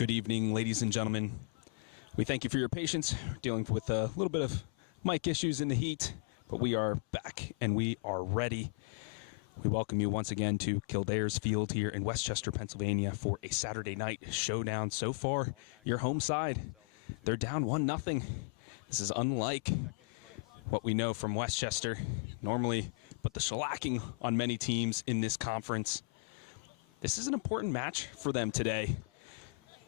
Good evening, ladies and gentlemen. We thank you for your patience, dealing with a little bit of mic issues in the heat, but we are back and we are ready. We welcome you once again to Kildare's Field here in Westchester, Pennsylvania for a Saturday night showdown. So far, your home side, they're down 1-0. This is unlike what we know from Westchester. Normally put the shellacking on many teams in this conference. This is an important match for them today.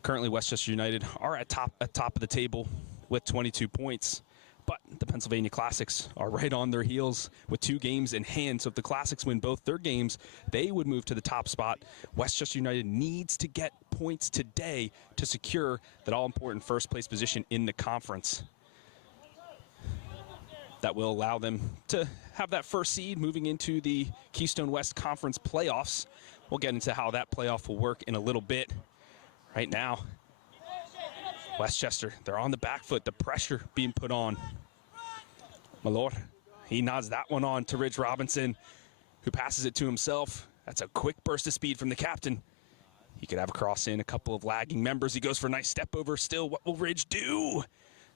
Currently, Westchester United are at top of the table with 22 points. But the Pennsylvania Classics are right on their heels with 2 games in hand. So if the Classics win both their games, they would move to the top spot. Westchester United needs to get points today to secure that all-important first-place position in the conference. That will allow them to have that first seed moving into the Keystone West Conference playoffs. We'll get into how that playoff will work in a little bit. Right now, Westchester, they're on the back foot. The pressure being put on. Malor, he nods that one on to Ridge Robinson, who passes it to himself. That's a quick burst of speed from the captain. He could have a cross in, a couple of lagging members. He goes for a nice step over. Still, what will Ridge do?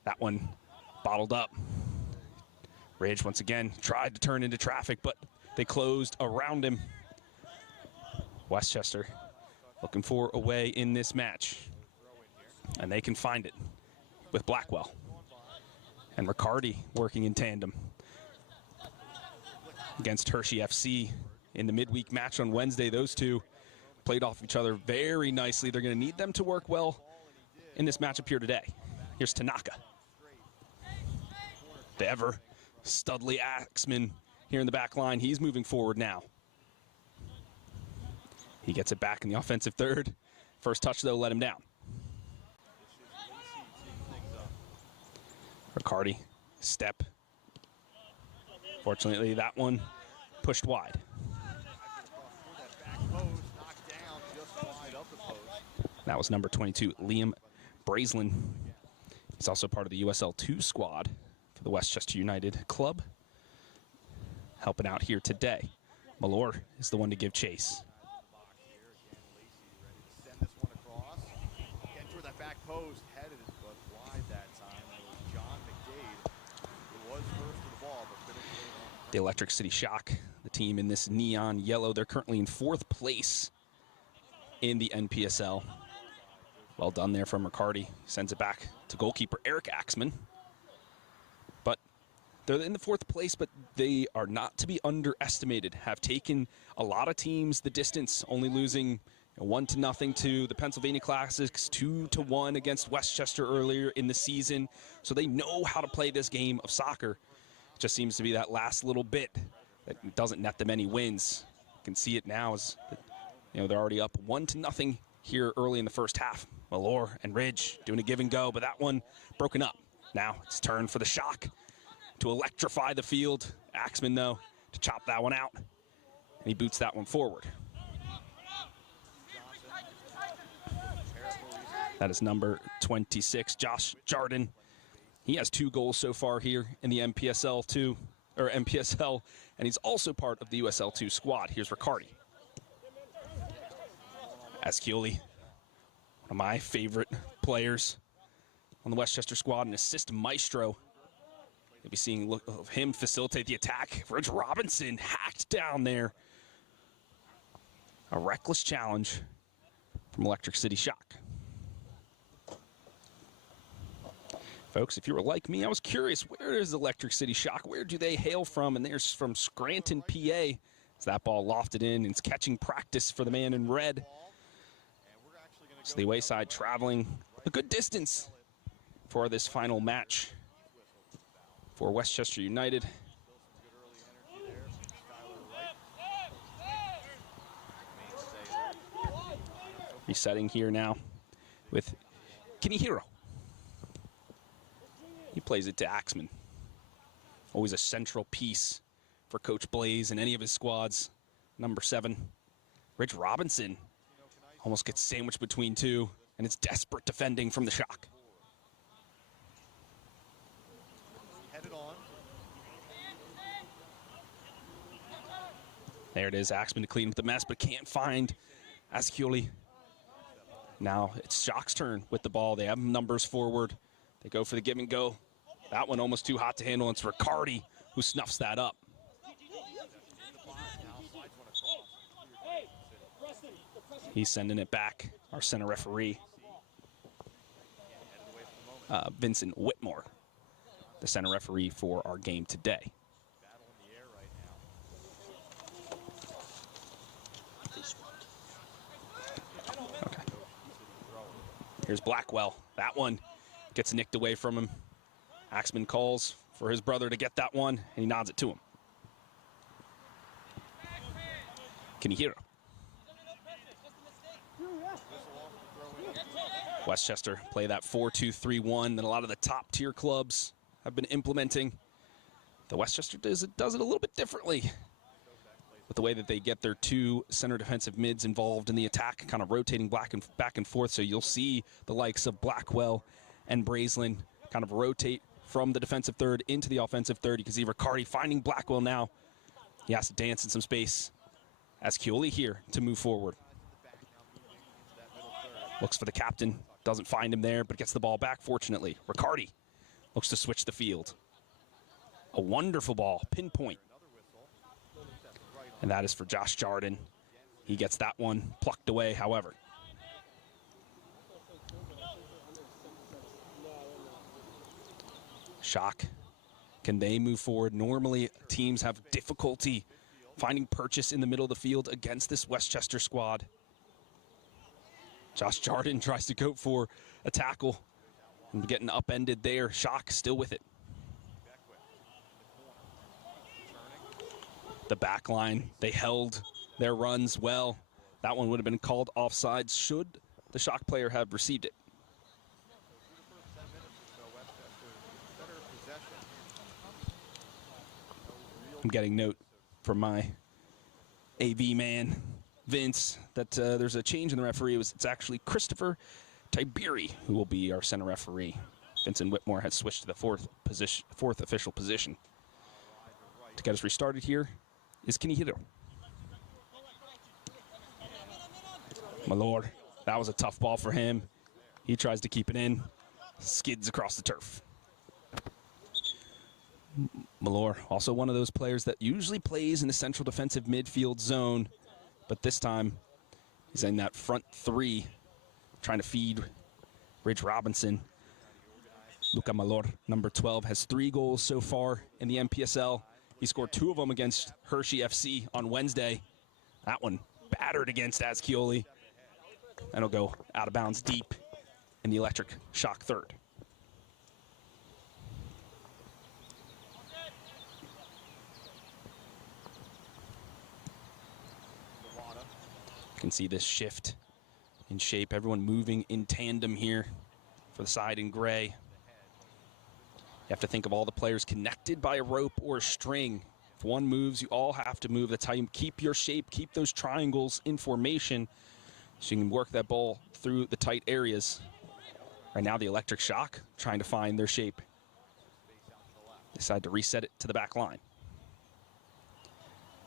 That one bottled up. Ridge, once again, tried to turn into traffic, but they closed around him. Westchester looking for a way in this match. And they can find it with Blackwell. And Riccardi working in tandem against Hershey FC in the midweek match on Wednesday. Those two played off each other very nicely. They're going to need them to work well in this matchup here today. Here's Tanaka. The ever Studley Axman here in the back line. He's moving forward now. He gets it back in the offensive third. First touch, though, let him down. Riccardi, step. Fortunately, that one pushed wide. That was number 22, Liam Brazelin. He's also part of the USL 2 squad for the Westchester United club. Helping out here today. Malor is the one to give chase. Back post headed, but wide that time. It was John McDade who was first to the ball, but finished. The Electric City Shock, the team in this neon yellow, they're currently in 4th place in the NPSL. Well done there from Riccardi. Sends it back to goalkeeper Eric Axman. But they're in the 4th place, but they are not to be underestimated. Have taken a lot of teams the distance, only losing 1-0 to the Pennsylvania Classics, 2-1 against Westchester earlier in the season. So they know how to play this game of soccer. It just seems to be that last little bit that doesn't net them any wins. You can see it now as they're already up 1-0 here early in the first half. Malor and Ridge doing a give and go, but that one broken up. Now it's turn for the Shock to electrify the field. Axman, though, to chop that one out, and he boots that one forward. That is number 26, Josh Jardin. He has 2 goals so far here in the NPSL, and he's also part of the USL 2 squad. Here's Riccardi. Ascioli, one of my favorite players on the Westchester squad, an assist maestro. You'll be seeing look of him facilitate the attack. Ridge Robinson hacked down there. A reckless challenge from Electric City Shock. Folks, if you were like me, I was curious, where is Electric City Shock? Where do they hail from? And they're from Scranton, PA. As that ball lofted in, and it's catching practice for the man in red. So the away side traveling a good distance for this final match for Westchester United. Resetting here now with Kinihiro. He plays it to Axman. Always a central piece for Coach Blaze and any of his squads. Number 7, Ridge Robinson. Almost gets sandwiched between 2, and it's desperate defending from the Shock. Headed on. There it is, Axman to clean up the mess, but can't find Ascioli. Now it's Shock's turn with the ball. They have numbers forward. They go for the give and go. That one almost too hot to handle. It's Riccardi who snuffs that up. He's sending it back. Our center referee, Vincent Whitmore, the center referee for our game today. Okay. Here's Blackwell. That one gets nicked away from him. Axman calls for his brother to get that one, and he nods it to him. Can you hear him? Westchester play that 4-2-3-1 that a lot of the top-tier clubs have been implementing. The Westchester does it a little bit differently with the way that they get their two center defensive mids involved in the attack, kind of rotating back and forth. So you'll see the likes of Blackwell and Brazelin kind of rotate from the defensive third into the offensive third. You can see Riccardi finding Blackwell now. He has to dance in some space. Ascioli here to move forward. Looks for the captain. Doesn't find him there, but gets the ball back, fortunately. Riccardi looks to switch the field. A wonderful ball, pinpoint. And that is for Josh Jardin. He gets that one plucked away, however. Shock. Can they move forward? Normally, teams have difficulty finding purchase in the middle of the field against this Westchester squad. Josh Jardin tries to go for a tackle and getting upended there. Shock still with it. The back line, they held their runs well. That one would have been called offsides should the Shock player have received it. I'm getting note from my AV man, Vince, that there's a change in the referee. It's actually Christopher Tiberi who will be our center referee. Vincent Whitmore has switched to the fourth official position. To get us restarted here is Kinihiro. My lord, that was a tough ball for him. He tries to keep it in, skids across the turf. Malor, also one of those players that usually plays in the central defensive midfield zone, but this time he's in that front three, trying to feed Ridge Robinson. Luca Malor, number 12, has 3 goals so far in the MPSL. He scored 2 of them against Hershey FC on Wednesday. That one battered against Ascioli. That'll go out of bounds deep in the Electric Shock third. You can see this shift in shape. Everyone moving in tandem here for the side in gray. You have to think of all the players connected by a rope or a string. If one moves, you all have to move. That's how you keep your shape, keep those triangles in formation so you can work that ball through the tight areas. Right now, the Electric Shock trying to find their shape. Decide to reset it to the back line.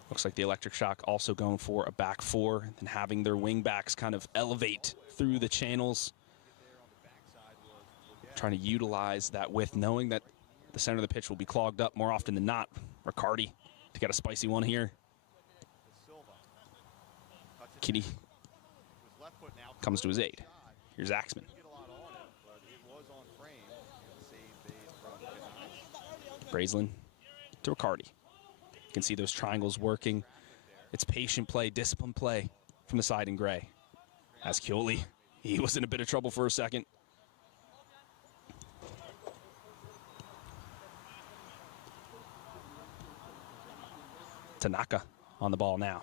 Looks like the Electric Shock also going for a back 4 and having their wing backs kind of elevate through the channels. Trying to utilize that width, knowing that the center of the pitch will be clogged up more often than not. Riccardi to get a spicy one here. Kitty comes to his aid. Here's Axman. Brazelin to Riccardi. You can see those triangles working. It's patient play, disciplined play from the side in gray. Ascioli, he was in a bit of trouble for a second. Tanaka on the ball now.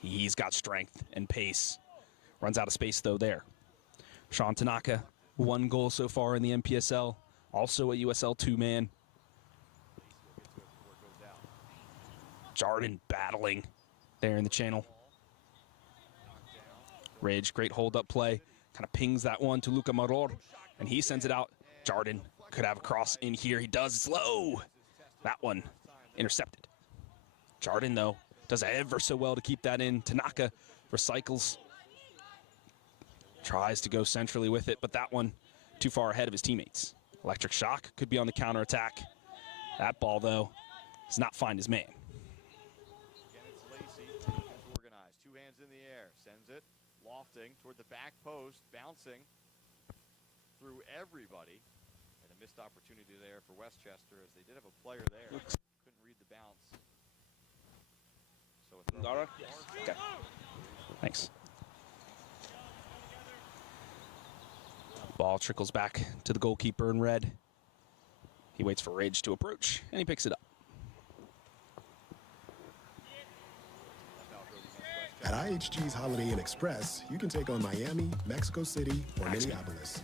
He's got strength and pace. Runs out of space, though, there. Sean Tanaka, 1 goal so far in the MPSL. Also a USL 2-man. Jardin battling there in the channel. Ridge, great hold-up play. Kind of pings that one to Luca Maror, and he sends it out. Jardin could have a cross in here. He does. It's low. That one intercepted. Jardin, though, does ever so well to keep that in. Tanaka recycles. Tries to go centrally with it, but that one too far ahead of his teammates. Electric Shock could be on the counterattack. That ball, though, does not find his man. Again, it's Lacey. Defense organized. 2 hands in the air. Sends it. Lofting toward the back post. Bouncing through everybody. And a missed opportunity there for Westchester, as they did have a player there. Couldn't read the bounce. So a throw. Dara? Okay. Thanks. Ball trickles back to the goalkeeper in red. He waits for Ridge to approach, and he picks it up. At IHG's Holiday Inn Express, you can take on Miami, Mexico City, or Minneapolis.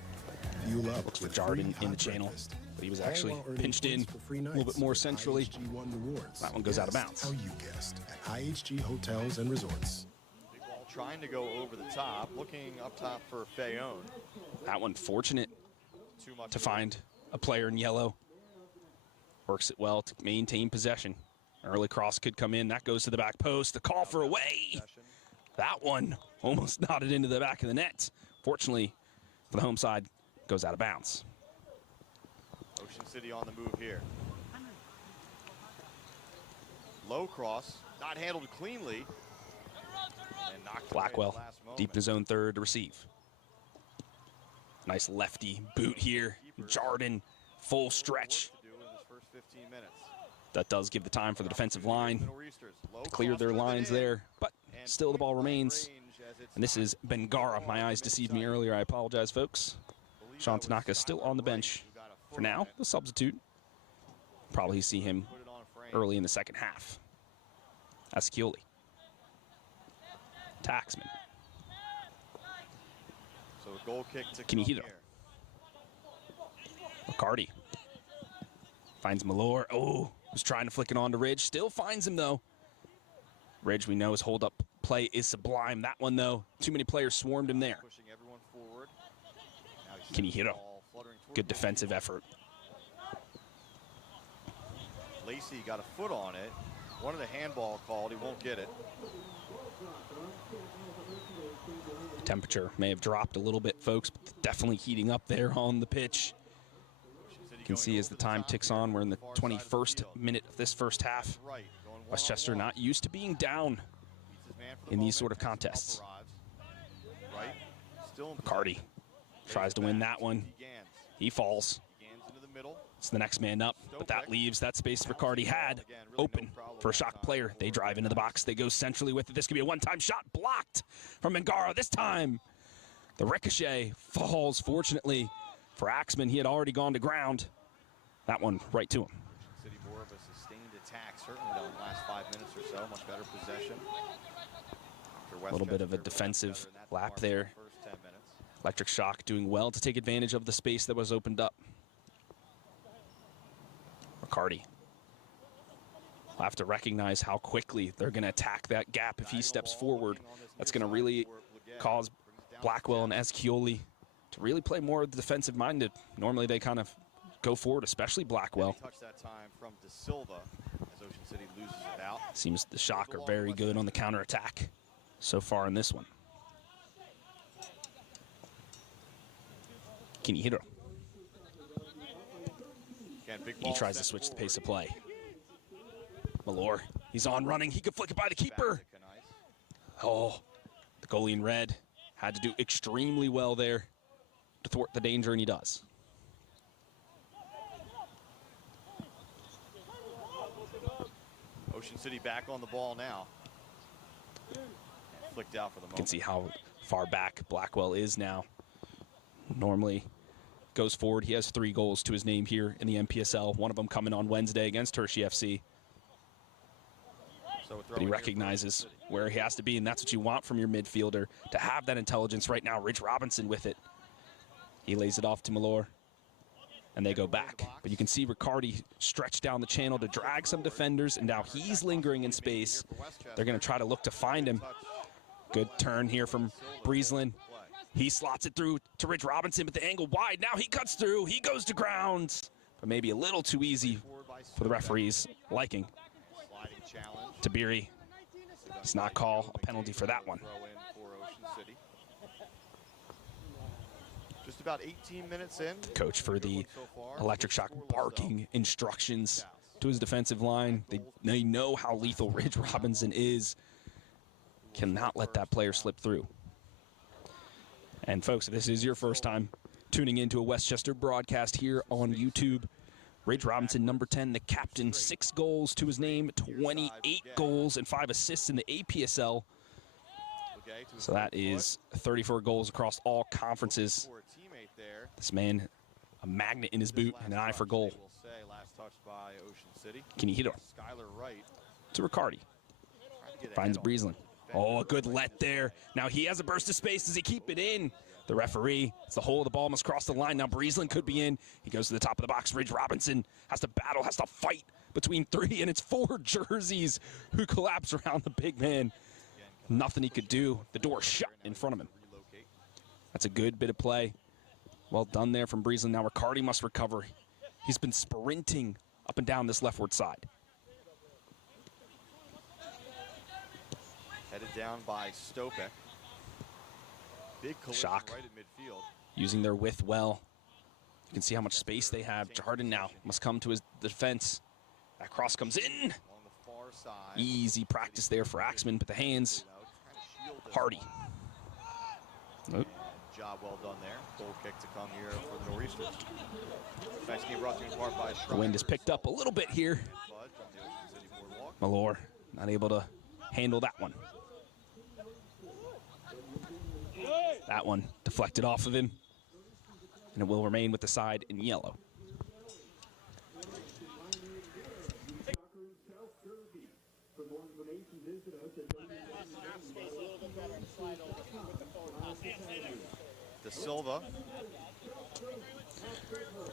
Fuel up Looks for with Jordan free in the hot channel, breakfast. but he was All actually while earning pinched in points for free a little nights bit more with centrally. IHG One Rewards. That one goes out of Guest bounds. How you guessed at IHG Hotels and Resorts. Big ball trying to go over the top. Looking up top for Fayonne. That one fortunate Too much to find a player in yellow. Works it well to maintain possession. Early cross could come in. That goes to the back post. The call for away. possession. That one almost nodded into the back of the net. Fortunately, for the home side, goes out of bounds. Ocean City on the move here. Low cross, not handled cleanly. And knocked away at the Blackwell last moment. deep in his own third to receive. Nice lefty boot here. Jordan, full stretch. Work to do in this first 15 minutes. That does give the time for the defensive line Middle Reesters. Low to clear cross their driven lines in, there, but and still the ball point-blank remains. range as it's And this is Bengara. My eyes deceived me earlier. I apologize, folks. believe Sean that was Tanaka still on the Skylar bench Wright who got a for foot now, on it, the substitute. Probably see him put it on frame. early in the second half. Ascioli. Taxman. So a goal kick to Kinihiro. come here. McCarty. Finds Malor. Oh, was trying to flick it on to Ridge. Still finds him, though. Ridge, we know his hold-up play is sublime. That one, though, too many players swarmed him there. Pushing everyone forward. Now he Can he sends hit the him? ball fluttering toward Good the defensive goal. effort. Lacey got a foot on it. One of the handball called. He won't get it. Temperature may have dropped a little bit, folks, but definitely heating up there on the pitch. You can see as the time ticks on, we're in the 21st minute of this first half. Right, going Westchester one-on-one. not used to being down Beats his man for the in these moment, sort of and some contests. help arrives. Right, still in McCarty possession. tries to win that one. Gans. He falls. Gans into the middle. It's the next man up, but that leaves that space Riccardi had open for a shock player. They drive into the box. They go centrally with it. This could be a one-time shot blocked from Bengara. This time, the ricochet falls, fortunately, for Axman. He had already gone to ground. That one right to him. City more of a sustained attack, certainly though in the last 5 minutes or so. Much better possession. A little bit of a defensive lap there. First 10 minutes. Electric Shock doing well to take advantage of the space that was opened up. McCarty will have to recognize how quickly they're going to attack that gap if he steps forward. That's going to really cause Blackwell and Ascioli to really play more of the defensive minded. Normally they kind of go forward, especially Blackwell. Touch that time from De Silva as Ocean City loses it out. Seems the Shock are very good on the counterattack so far in this one. Kinihiro. Again, big He ball tries to sent switch the forward. pace of play. Malor, he's on running. He could flick it by the Back to keeper. Kanice. Oh, the goalie in red had to do extremely well there to thwart the danger, and he does. Ocean City back on the ball now. Flicked out for the You can moment. see how far back Blackwell is now. Normally goes forward. He has 3 goals to his name here in the MPSL. One of them coming on Wednesday against Hershey FC. So a throw But he in here for recognizes Ocean City. where he has to be, and that's what you want from your midfielder, to have that intelligence right now. Ridge Robinson with it. He lays it off to Malor, and they go back. But you can see Riccardi stretch down the channel to drag some defenders, and now he's lingering in space. They're going to try to look to find him. Good turn here from Breezeland. He slots it through to Ridge Robinson, but the angle wide. Now he cuts through. He goes to ground, but maybe a little too easy for the referee's liking. Sliding challenge. Tabiri does not call a penalty for that one. Throw in for Ocean City. Just about 18 minutes in. Coach for the Electric Shock barking instructions to his defensive line. They know how lethal Ridge Robinson is. Cannot let that player slip through. And folks, if this is your first time tuning into a Westchester broadcast here on YouTube, Ridge Robinson, number 10, the captain, 6 goals to his name, 28 goals and 5 assists in the APSL. So that is 34 goals across all conferences. This man, a magnet in his boot and an eye for goal. Can he hit it to Riccardi? Finds Breeslin. Oh, a good let there. Now he has a burst of space. Does he keep it in? The referee, it's the hole of the ball, must cross the line. Now Breeslin could be in. He goes to the top of the box. Ridge Robinson has to battle, has to fight between 3, and it's 4 jerseys who collapse around the big man. Nothing he could do. The door shut in front of him. That's a good bit of play. Well done there from Breeslin. Now Riccardi must recover. He's been sprinting up and down this leftward side. Headed down by Stopek. Big collision Shock. right at midfield. Using their width well. You can see how much space they have. Jardin now must come to his defense. That cross comes in. On the far side. Easy practice there for Axman, but the hands, Hardy. Nope. Job well done there. Goal kick to come here for the Nor'easters. Tonight's game brought to you in part by The wind has picked up a little bit here. Malor not able to handle that one. That one deflected off of him, and it will remain with the side in yellow. De Silva.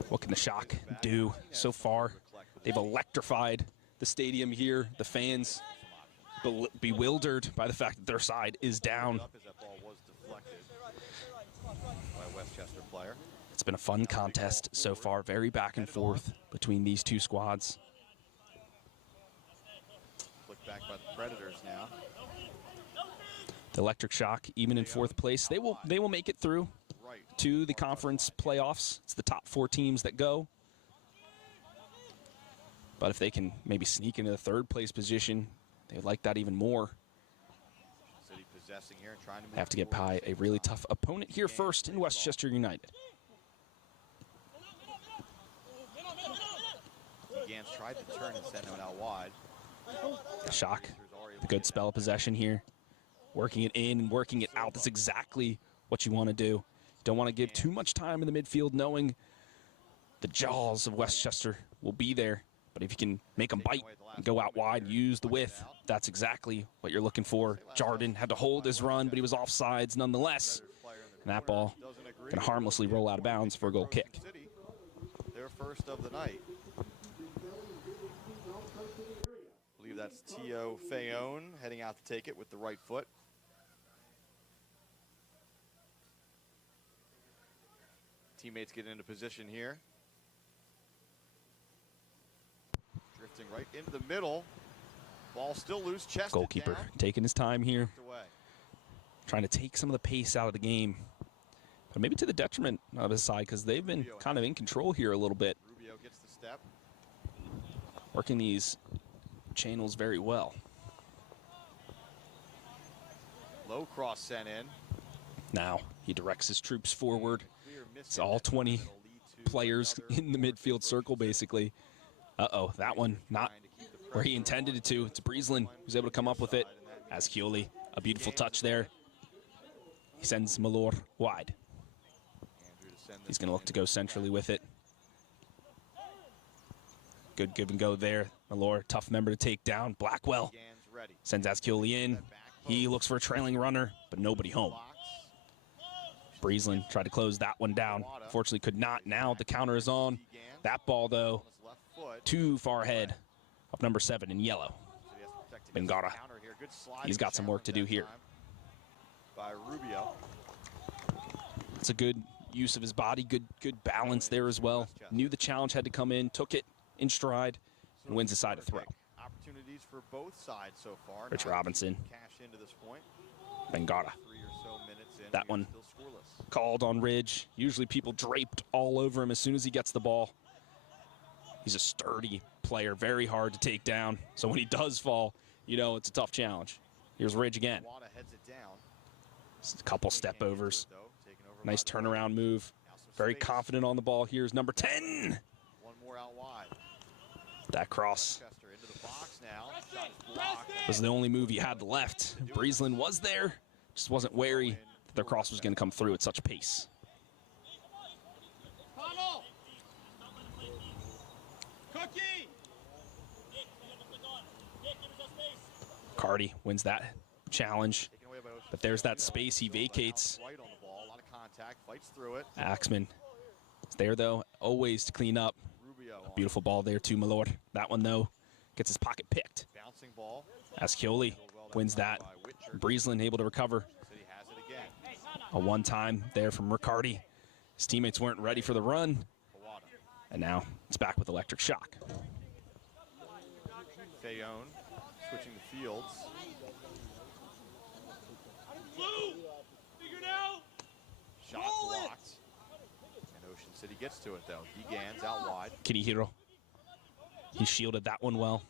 What can the Shock do so far? They've electrified the stadium here. The fans bewildered by the fact that their side is down. It's been a fun contest so far, very back and forth between these two squads. Look back by the Predators now. The Electric Shock, even in 4th place, they will make it through to the conference playoffs. It's the top 4 teams that go. But if they can maybe sneak into the 3rd place position, they would like that even more. City possessing here and trying to move Have to get by a really tough opponent here first in Westchester United. Gans tried to turn and send him out wide. The Shock, the good spell of possession here. Working it in and working it out. That's exactly what you want to do. Don't want to give too much time in the midfield, knowing the jaws of Westchester will be there. But if you can make them bite and go out wide, use the width, that's exactly what you're looking for. Jardin had to hold his run, but he was offsides nonetheless. And that ball can harmlessly roll out of bounds for a goal kick. Their first of the night. I believe that's Tio Fayone heading out to take it with the right foot. Teammates get into position here. Drifting right into the middle. Ball still loose, chested Goalkeeper down. taking his time here. Trying to take some of the pace out of the game. But maybe to the detriment of his side, because they've been kind of in control here a little bit. Rubio gets the step. Working these channels very well. Low cross sent in. Now he directs his troops forward. It's all 20 players in the midfield circle, basically. Uh-oh, that one not where he intended it to. It's Breeslin who's able to come up with it. As Hewley, a beautiful touch there. He sends Malor wide. He's going to look to go centrally with it. Good give and go there. Malor, tough member to take down. Blackwell sends Askeoli in. He looks for a trailing runner, but nobody home. Breeslin tried to close that one down. Unfortunately could not. Now the counter is on. That ball, though, too far ahead of number 7 in yellow. Bengara. He's got some work to do here. By Rubio. It's a good use of his body, good balance there as well. Knew the challenge had to come in, took it in stride, and wins the side to throw. Opportunities for both sides so far. Rich Robinson. Cash into this point. Bengara. 3 or so minutes in, That again, one still scoreless. called on Ridge. Usually people draped all over him as soon as he gets the ball. He's a sturdy player, very hard to take down. So when he does fall, you know it's a tough challenge. Here's Ridge again. Wada heads it down. Just a couple step overs. It, taken over Nice by turnaround move. Very space. confident on the ball. Here's number 10. One more out wide. That cross Chester into the box now. Shot is blocked. was the only move he had left. Breezeland was there, just wasn't wary that the cross was going to come through at such pace. Cardi wins that challenge, but there's that space he vacates. Right on the ball. A lot of contact. Fights through it. Axman is there, though, always to clean up. Rubio A beautiful ball there, too, my lord. That one, though, gets his pocket picked. bouncing ball. Ascioli wins that. Breezeland able to recover. City has it again. A one-time there from Riccardi. His teammates weren't ready for the run, Wada. and now it's back with electric shock. Fayone switching the fields. Shot blocked. And Ocean City gets to it, though. Gigans out wide. Kirihiro. He shielded that one well.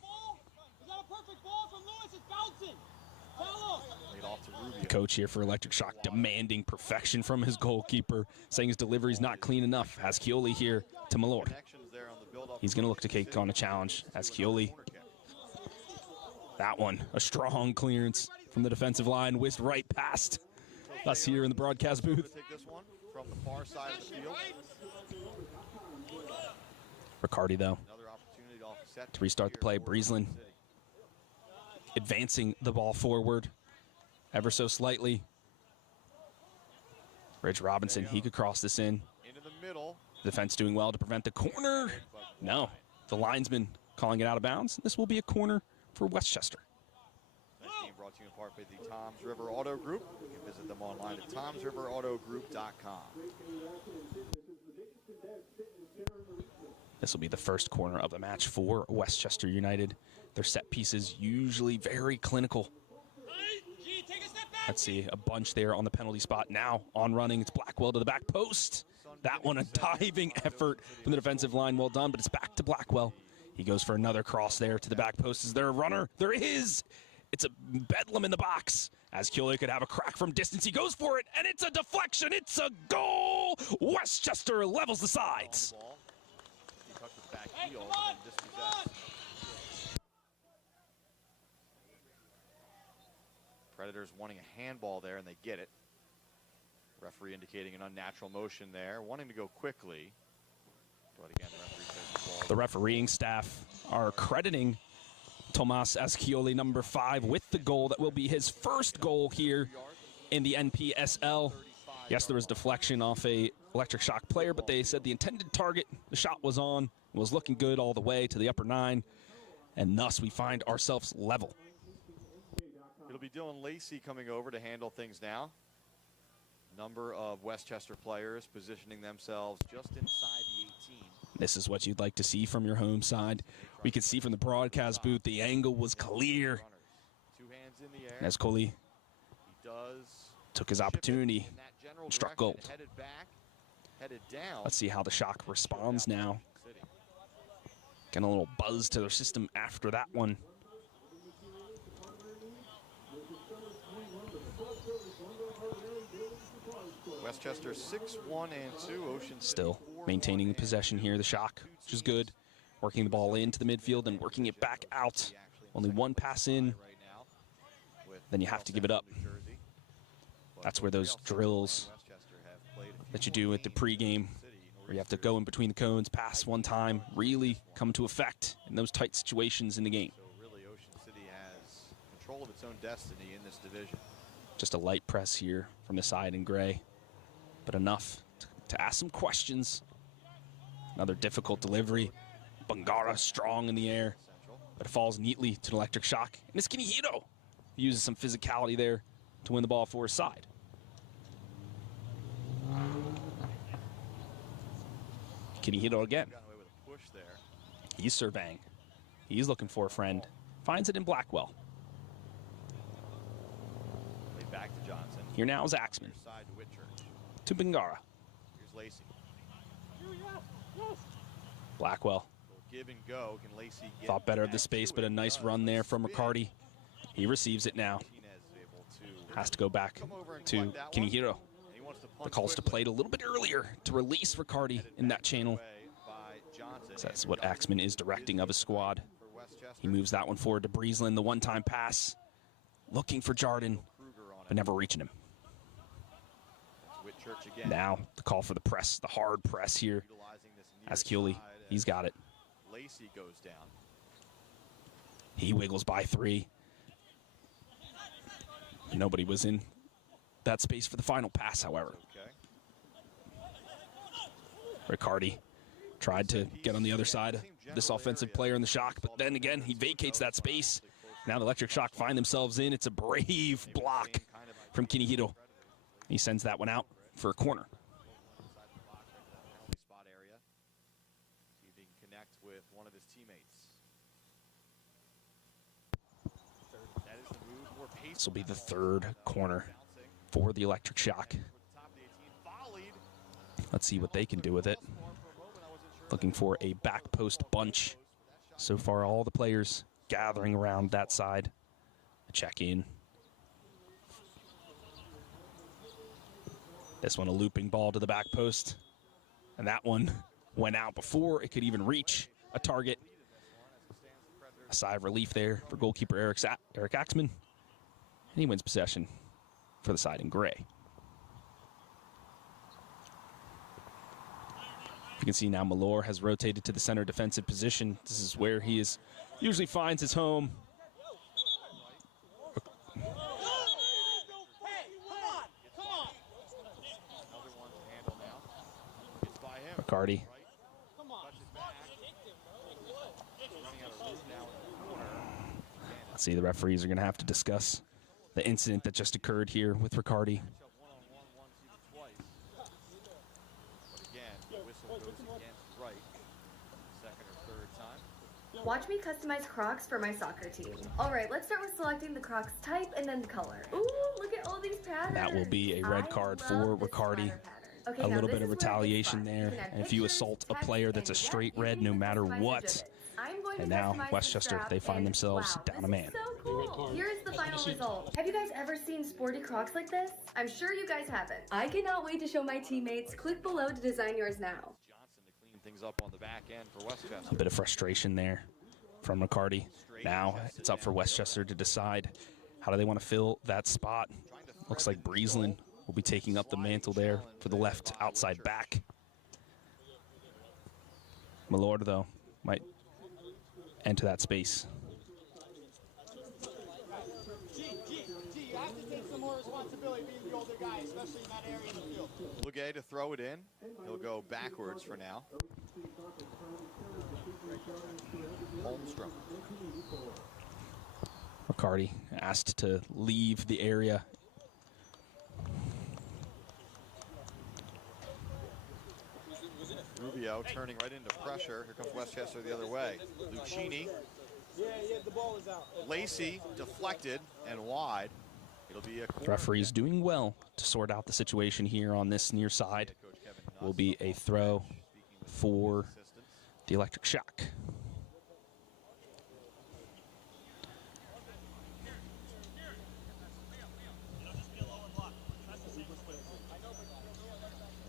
Laid off to Rubio. Coach here for Electric Shock demanding perfection from his goalkeeper, saying his delivery's not clean enough. Ascioli here to Malord. Connections there on the build-up. He's going to look to take on a challenge. Ascioli. That one, a strong clearance from the defensive line, whizzed right past us here in the broadcast booth. Take this one from the far side of the field. Riccardi, though, Another opportunity to offset to restart the play. Breezeland advancing the ball forward ever so slightly. Ridge Robinson, he could cross this in. into the middle. Defense doing well to prevent the corner. No, the linesman calling it out of bounds. This will be a corner for Westchester. That game brought to you in part by the Toms River Auto Group. You can visit them online at tomsriverautogroup.com. This will be the first corner of the match for Westchester United. Their set pieces usually very clinical. Let's see, a bunch there on the penalty spot. Now on running, it's Blackwell to the back post. That one, a diving effort from the defensive line. Well done, but it's back to Blackwell. He goes for another cross there to the back post. Is there a runner? There is. It's a bedlam in the box. Ascioli could have a crack from distance. He goes for it, and it's a deflection. It's a goal. Westchester levels the sides. He touched the back heel and dispossessed. Predators wanting a handball there, and they get it. Referee indicating an unnatural motion there, wanting to go quickly. But again, the referee says the ball. The refereeing staff are crediting Tomas Ascioli, number 5, with the goal that will be his first goal here in the NPSL. Yes, there was deflection off a Electric Shock player, but they said the intended target, the shot was on, was looking good all the way to the upper 9, and thus we find ourselves level. It'll be Dylan Lacey coming over to handle things now. Number of Westchester players positioning themselves just inside the 18. This is what you'd like to see from your home side. We could see from the broadcast booth the angle was clear. 2 hands in the air. As Coley He does took his opportunity in that general and struck direction, gold. Headed back, headed down. Let's see how the Shock responds now. City. Getting a little buzz to their system after that one. Westchester 6-1 and 2. Ocean City Still 4-1 maintaining and possession here, the Shock, which is good. Working the ball into the midfield and working it back out. Only one pass in, right now with then you have to give it up. New Jersey. But That's where those drills Westchester have played a that you few do at the games pregame, in the city in where you have to go in between the cones, pass one time, really come to effect in those tight situations in the game. So really Ocean City has control of its own destiny in this division. Just a light press here from the side in gray, but enough to ask some questions. Another difficult delivery. Bangara strong in the air, but it falls neatly to the Electric Shock. And it's Kinihiro. He uses some physicality there to win the ball for his side. Kinihiro again. Got away with a push there. He's surveying. He's looking for a friend. Finds it in Blackwell. Played back to Johnson. Here now is Axman Side to Whitchurch. to Bingara. Here's Lacey. Blackwell Give and go. Can Lacey get thought better of the back space, to but it? a nice Does. run there from Spin. Riccardi. He receives it now. Martinez is able to Has to go back come over and to collect that one. Kinihiro. And he wants to The punch calls to quickly. play it a little bit earlier to release Riccardi Headed in back that channel. away by Johnson. That's Andrew what Johnson Axman is directing of his squad. for Westchester. He moves that one forward to Breeslin, the one-time pass. Looking for Jardin, Kruger on but it. never reaching him. That's Whitchurch again. Now the call for the press, the hard press here. Utilizing this near Ascioli, side he's as got it. Lacey goes down. He wiggles by 3. Nobody was in that space for the final pass, however. Okay. Riccardi tried to get on the other side of this offensive player in the shock, but then again, he vacates that space. Now the Electric Shock find themselves in. It's a brave block from Kinihiro. He sends that one out for a corner. Inside the box, right to that penalty spot area. See if he can connect with one of his teammates. That is the move. More pace. This will be the third corner for the Electric Shock. Top of the 18, volleyed. Let's see what they can do with it. Looking for a back post bunch. So far, all the players gathering around that side. A check in. This one a looping ball to the back post. And that one went out before it could even reach a target. A sigh of relief there for goalkeeper Eric Axman. And he wins possession for the side in gray. You can see now Malor has rotated to the center defensive position. This is where he usually finds his home. Another one to handle now. Gets by him. Riccardi. Touches back. Running out of room now in the corner. Let's see, the referees are going to have to discuss the incident that just occurred here with Riccardi. Matchup one-on-one once, even twice. But again, the whistle goes against right. Second or third time. Watch me customize Crocs for my soccer team. All right, let's start with selecting the Crocs type and then the color. Ooh, look at all these patterns. That will be a red card for love this Riccardi. splatter pattern. Okay, A now little this bit of is where it gets retaliation fun. there. You can add And if you pictures, assault a text, player that's a and straight yeah, red, you no can matter customize what. exhibits. I'm going to And now customize the Westchester, strap, they find and themselves wow, down a this man. is so cool. Here's the final result. Have you guys ever seen sporty Crocs like this? I'm sure you guys haven't. I cannot wait to show my teammates. Click below to design yours now. Johnson to clean things up on the back end for Westchester. A bit of frustration there from Riccardi. Now it's up for Westchester to decide how do they want to fill that spot. Looks like Breeslin will be taking up the mantle there for the left outside back. Malord, though, might enter that space. Lugay to throw it in. He'll go backwards for now. Holmstrom. Riccardi asked to leave the area. Rubio turning right into pressure. Here comes Westchester the other way. Lucchini. Lacey deflected and wide. It'll be a The corner. referee's doing well to sort out the situation here on this near side. Coach Kevin Will Nuss be up a on throw the bench, speaking with for assistants. the Electric Shock.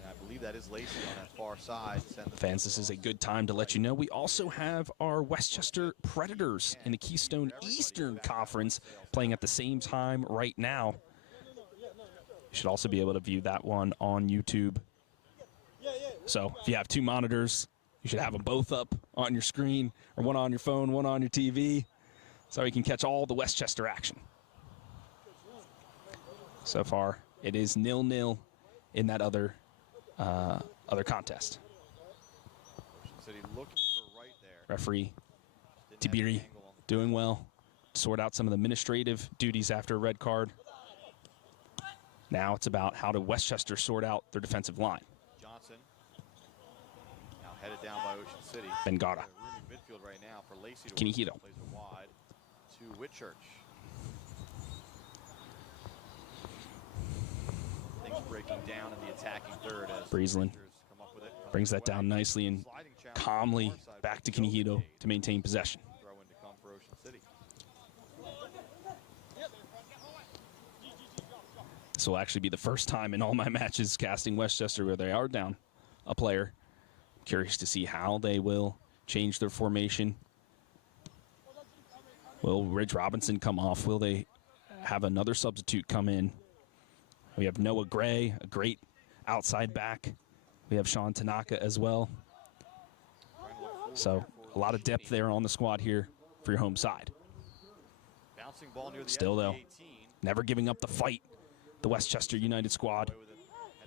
And I believe that is Lacey on that far side. Send the Fans, this is a good time to let you know we also have our Westchester Predators in the Keystone Eastern Conference playing at the same time right now. You should also be able to view that one on YouTube. So if you have two monitors, you should have them both up on your screen, or one on your phone, one on your TV, so you can catch all the Westchester action. So far, it is 0-0 in that other contest. City looking for right there. Referee Didn't have the Tiberi angle. doing well to sort out some of the administrative duties after a red card. Now it's about how do Westchester sort out their defensive line. Johnson now headed down by Ocean City. Bengara. Room in midfield right now for Lacey to Kinihiro. work. Plays it wide to Whitchurch. down in the attacking third. As Breezeland come up with it, brings that down nicely and sliding challenge calmly far side back to by Kinihito Cade. to maintain possession. Throw in to come for Ocean City. This will actually be the first time in all my matches casting Westchester where they are down a player. Curious to see how they will change their formation. Will Ridge Robinson come off? Will they have another substitute come in? We have Noah Gray, a great outside back. We have Sean Tanaka as well. So a lot of depth there on the squad here for your home side. Bouncing ball near the Still, edge of though, the 18. never giving up the fight, the Westchester United squad.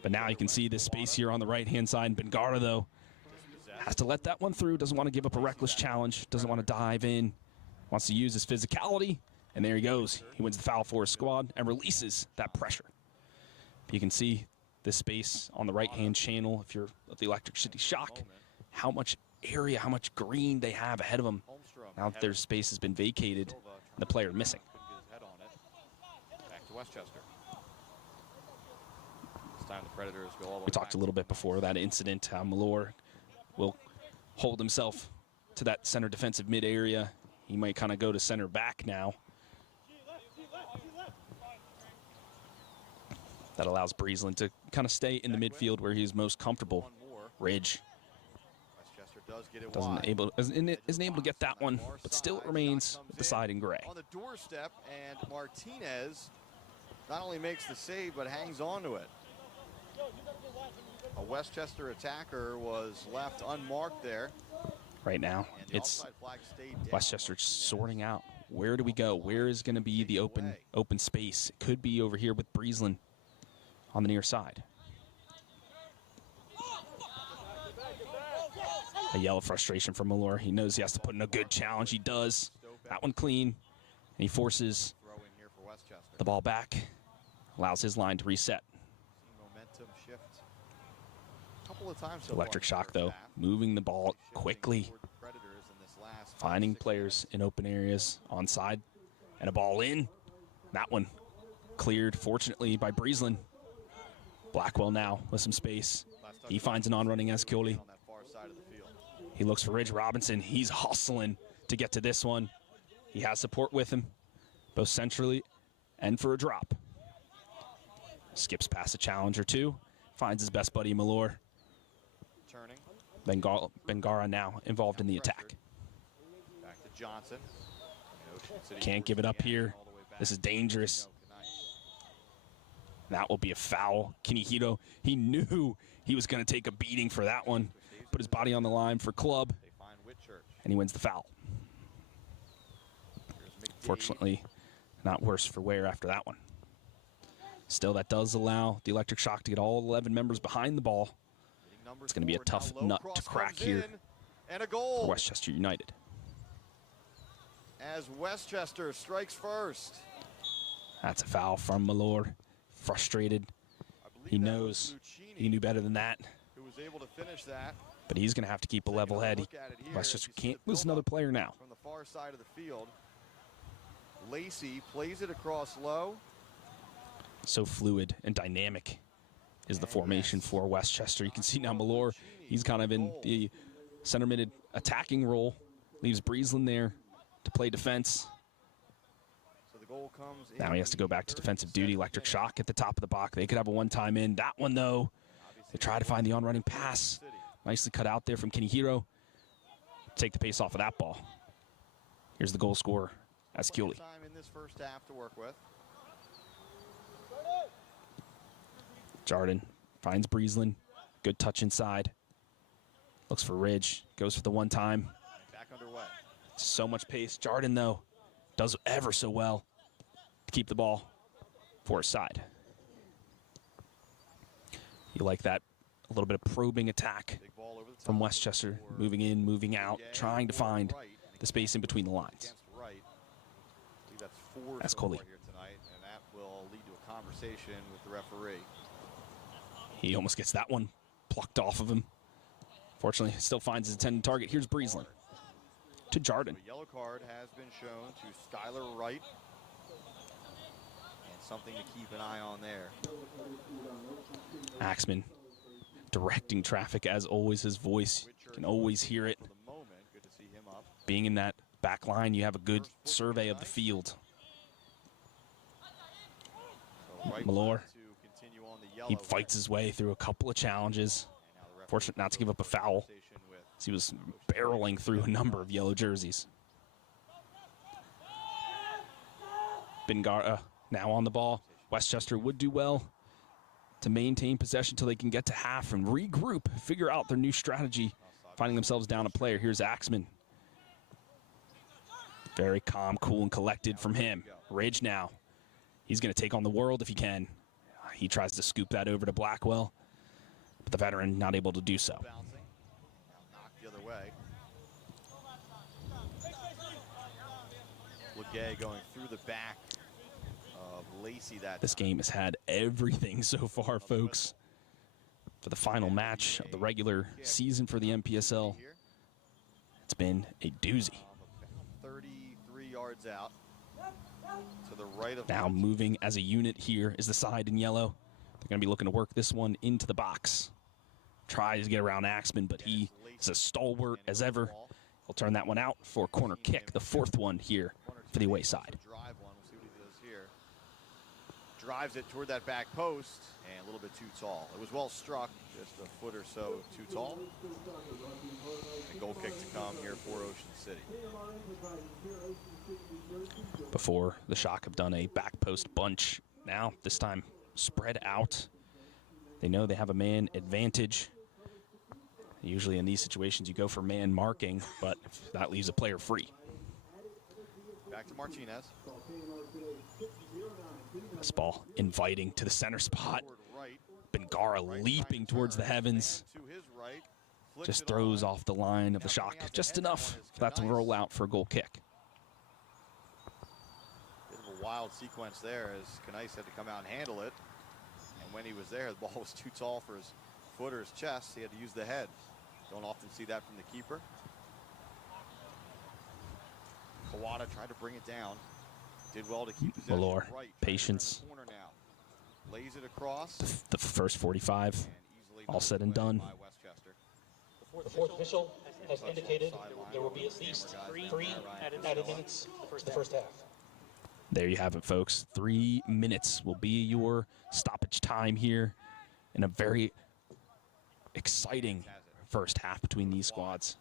But now you can see this space here on the right-hand side. Bengara, though, has to let that one through. Doesn't want to give up a reckless challenge. Doesn't want to dive in. Wants to use his physicality. And there he goes. He wins the foul for his squad and releases that pressure. You can see this space on the right-hand channel, if you're at the Electric City Shock, how much area, how much green they have ahead of them. Now that their space has been vacated, and the player missing. Couldn't get his head on it. Back to Westchester. This time the Predators go all the way We talked a little bit before that incident, how Malor will hold himself to that center defensive mid area. He might kind of go to center back now. That allows Breezeland to kind of stay in the midfield where he's most comfortable. Ridge Westchester does get it isn't able to get that one, but still it remains with the side in gray. On the doorstep, and Martinez not only makes the save, but hangs on to it. A Westchester attacker was left unmarked there. Right now, And the it's offside flag stayed down. Westchester sorting out. Where do we go? Where is going to be the open space? It could be over here with Breezeland on the near side. A yell of frustration from Malor. He knows he has to put in a good challenge. He does. That one clean. And he forces Throw in here for Westchester. the ball back. Allows his line to reset. Momentum shift. A couple of times so Electric far in the Shock, first though, half. moving the ball Shifting quickly. toward the Predators in this last Finding 5-6 players in open areas onside. And a ball in. That one cleared, fortunately, by Breezeland. Blackwell now with some space. He finds an on-running Ascioli. on that far side of the field. He looks for Ridge Robinson. He's hustling to get to this one. He has support with him, both centrally and for a drop. Skips past a challenge or two. Finds his best buddy, Malor. Turning Bengara now involved in the attack. back to Johnson. And Ocean City Can't give it up forcing the here. action all the way back This is to dangerous. Kinihito. That will be a foul. Kinihito, he knew he was going to take a beating for that one. Put his body on the line for club, They find Whitchurch. and he wins the foul. Here's McD. Fortunately, not worse for wear after that one. Still, that does allow the Electric Shock to get all 11 members behind the ball. Hitting number It's going to be a 4. tough Now low nut cross to crack comes here in, and a goal for Westchester United. as Westchester strikes first. That's a foul from Malor. Frustrated. I believe He that knows was Lucchini he knew better than that, who was able to finish that. but he's going to have to keep a level head. Look at it here. Westchester You see can't the lose another build-up player now. From the far side of the field. Lacey plays it across low. So fluid and dynamic is the formation for Westchester. You can see now Malor, he's kind of in the center mid attacking role. Leaves Breezeland there to play defense. So the goal comes in Now he has to go back to the defensive duty. 37th Electric minute. Shock at the top of the box. They could have a one-time in. That one, though, they try to find the on-running pass. Nicely cut out there from Kinihiro. Take the pace off of that ball. Here's the goal scorer, Ascioli. Time in this first half to work with. Jardin finds Breezeland. Good touch inside. Looks for Ridge. Goes for the one-time. Back underway. So much pace. Jardin, though, does ever so well to keep the ball for his side. You like that, a little bit of probing attack Big ball over the from top Westchester. for Moving in, moving out, Gay trying to or find right. the space in between the lines. Against right. I believe that's 4 That's so Coley. far here tonight, and that will lead to a conversation with the referee. He almost gets that one plucked off of him. Fortunately, still finds his intended target. Here's Breezeland to Jardin. A yellow card has been shown to Skylar Wright. And something to keep an eye on there. Axman directing traffic as always. His voice, you can always hear it. For the moment, good to see him up. Being in that back line, you have a good survey of the field. So right Malor, to continue on the yellow he fights his way through a couple of challenges. And now the referee Fortunate not to give up a foul, with as he was barreling through a number of yellow jerseys. Bengara now on the ball. Westchester would do well to maintain possession till they can get to half and regroup, figure out their new strategy, finding themselves down a player. Here's Axman. Very calm, cool, and collected from him. Ridge now. He's going to take on the world if he can. He tries to scoop that over to Blackwell, but the veteran not able to do so. bouncing. Now knocked the other way. Legay going through the back of Lacey that This time. game has had everything so far, folks. For the final match of the regular season for the MPSL, Here. it's been a doozy. About 33 yards out to the right of Now moving as a unit here is the side in yellow. They're going to be looking to work this one into the box. Tries to get around Axman, but he is as stalwart as ever. He'll turn that one out for a corner kick, the fourth one here for the away side. Drive one. We'll see what he does here. Drives it toward that back post and a little bit too tall. It was well struck, just a foot or so too tall. A goal kick to come here for Ocean City. Before, the Shock have done a back post bunch. Now, this time, spread out. They know they have a man advantage. Usually in these situations, you go for man marking, but that leaves a player free. Back to Martinez. This ball inviting to the center spot. Toward right. Bengara Right leaping side towards the turn. heavens. Man to his right. Flicks Just it throws on. off the line of the Now Shock. bringing out the Just heads enough on is for that to Kanice. roll out for a goal kick. Bit of a wild sequence there as Kanice had to come out and handle it. And when he was there, the ball was too tall for his foot or his chest. He had to use the head. Don't often see that from the keeper. Kawada tried to bring it down. Did well to keep possession. Malor, Right, trying to turn patience. the corner now. Lays it across. The first 45, And easily all knocked said and away done. by Westchester. The fourth official has indicated there will be at least three added minutes to the first half. There you have it, folks. 3 minutes will be your stoppage time here in a very exciting first half between these squads.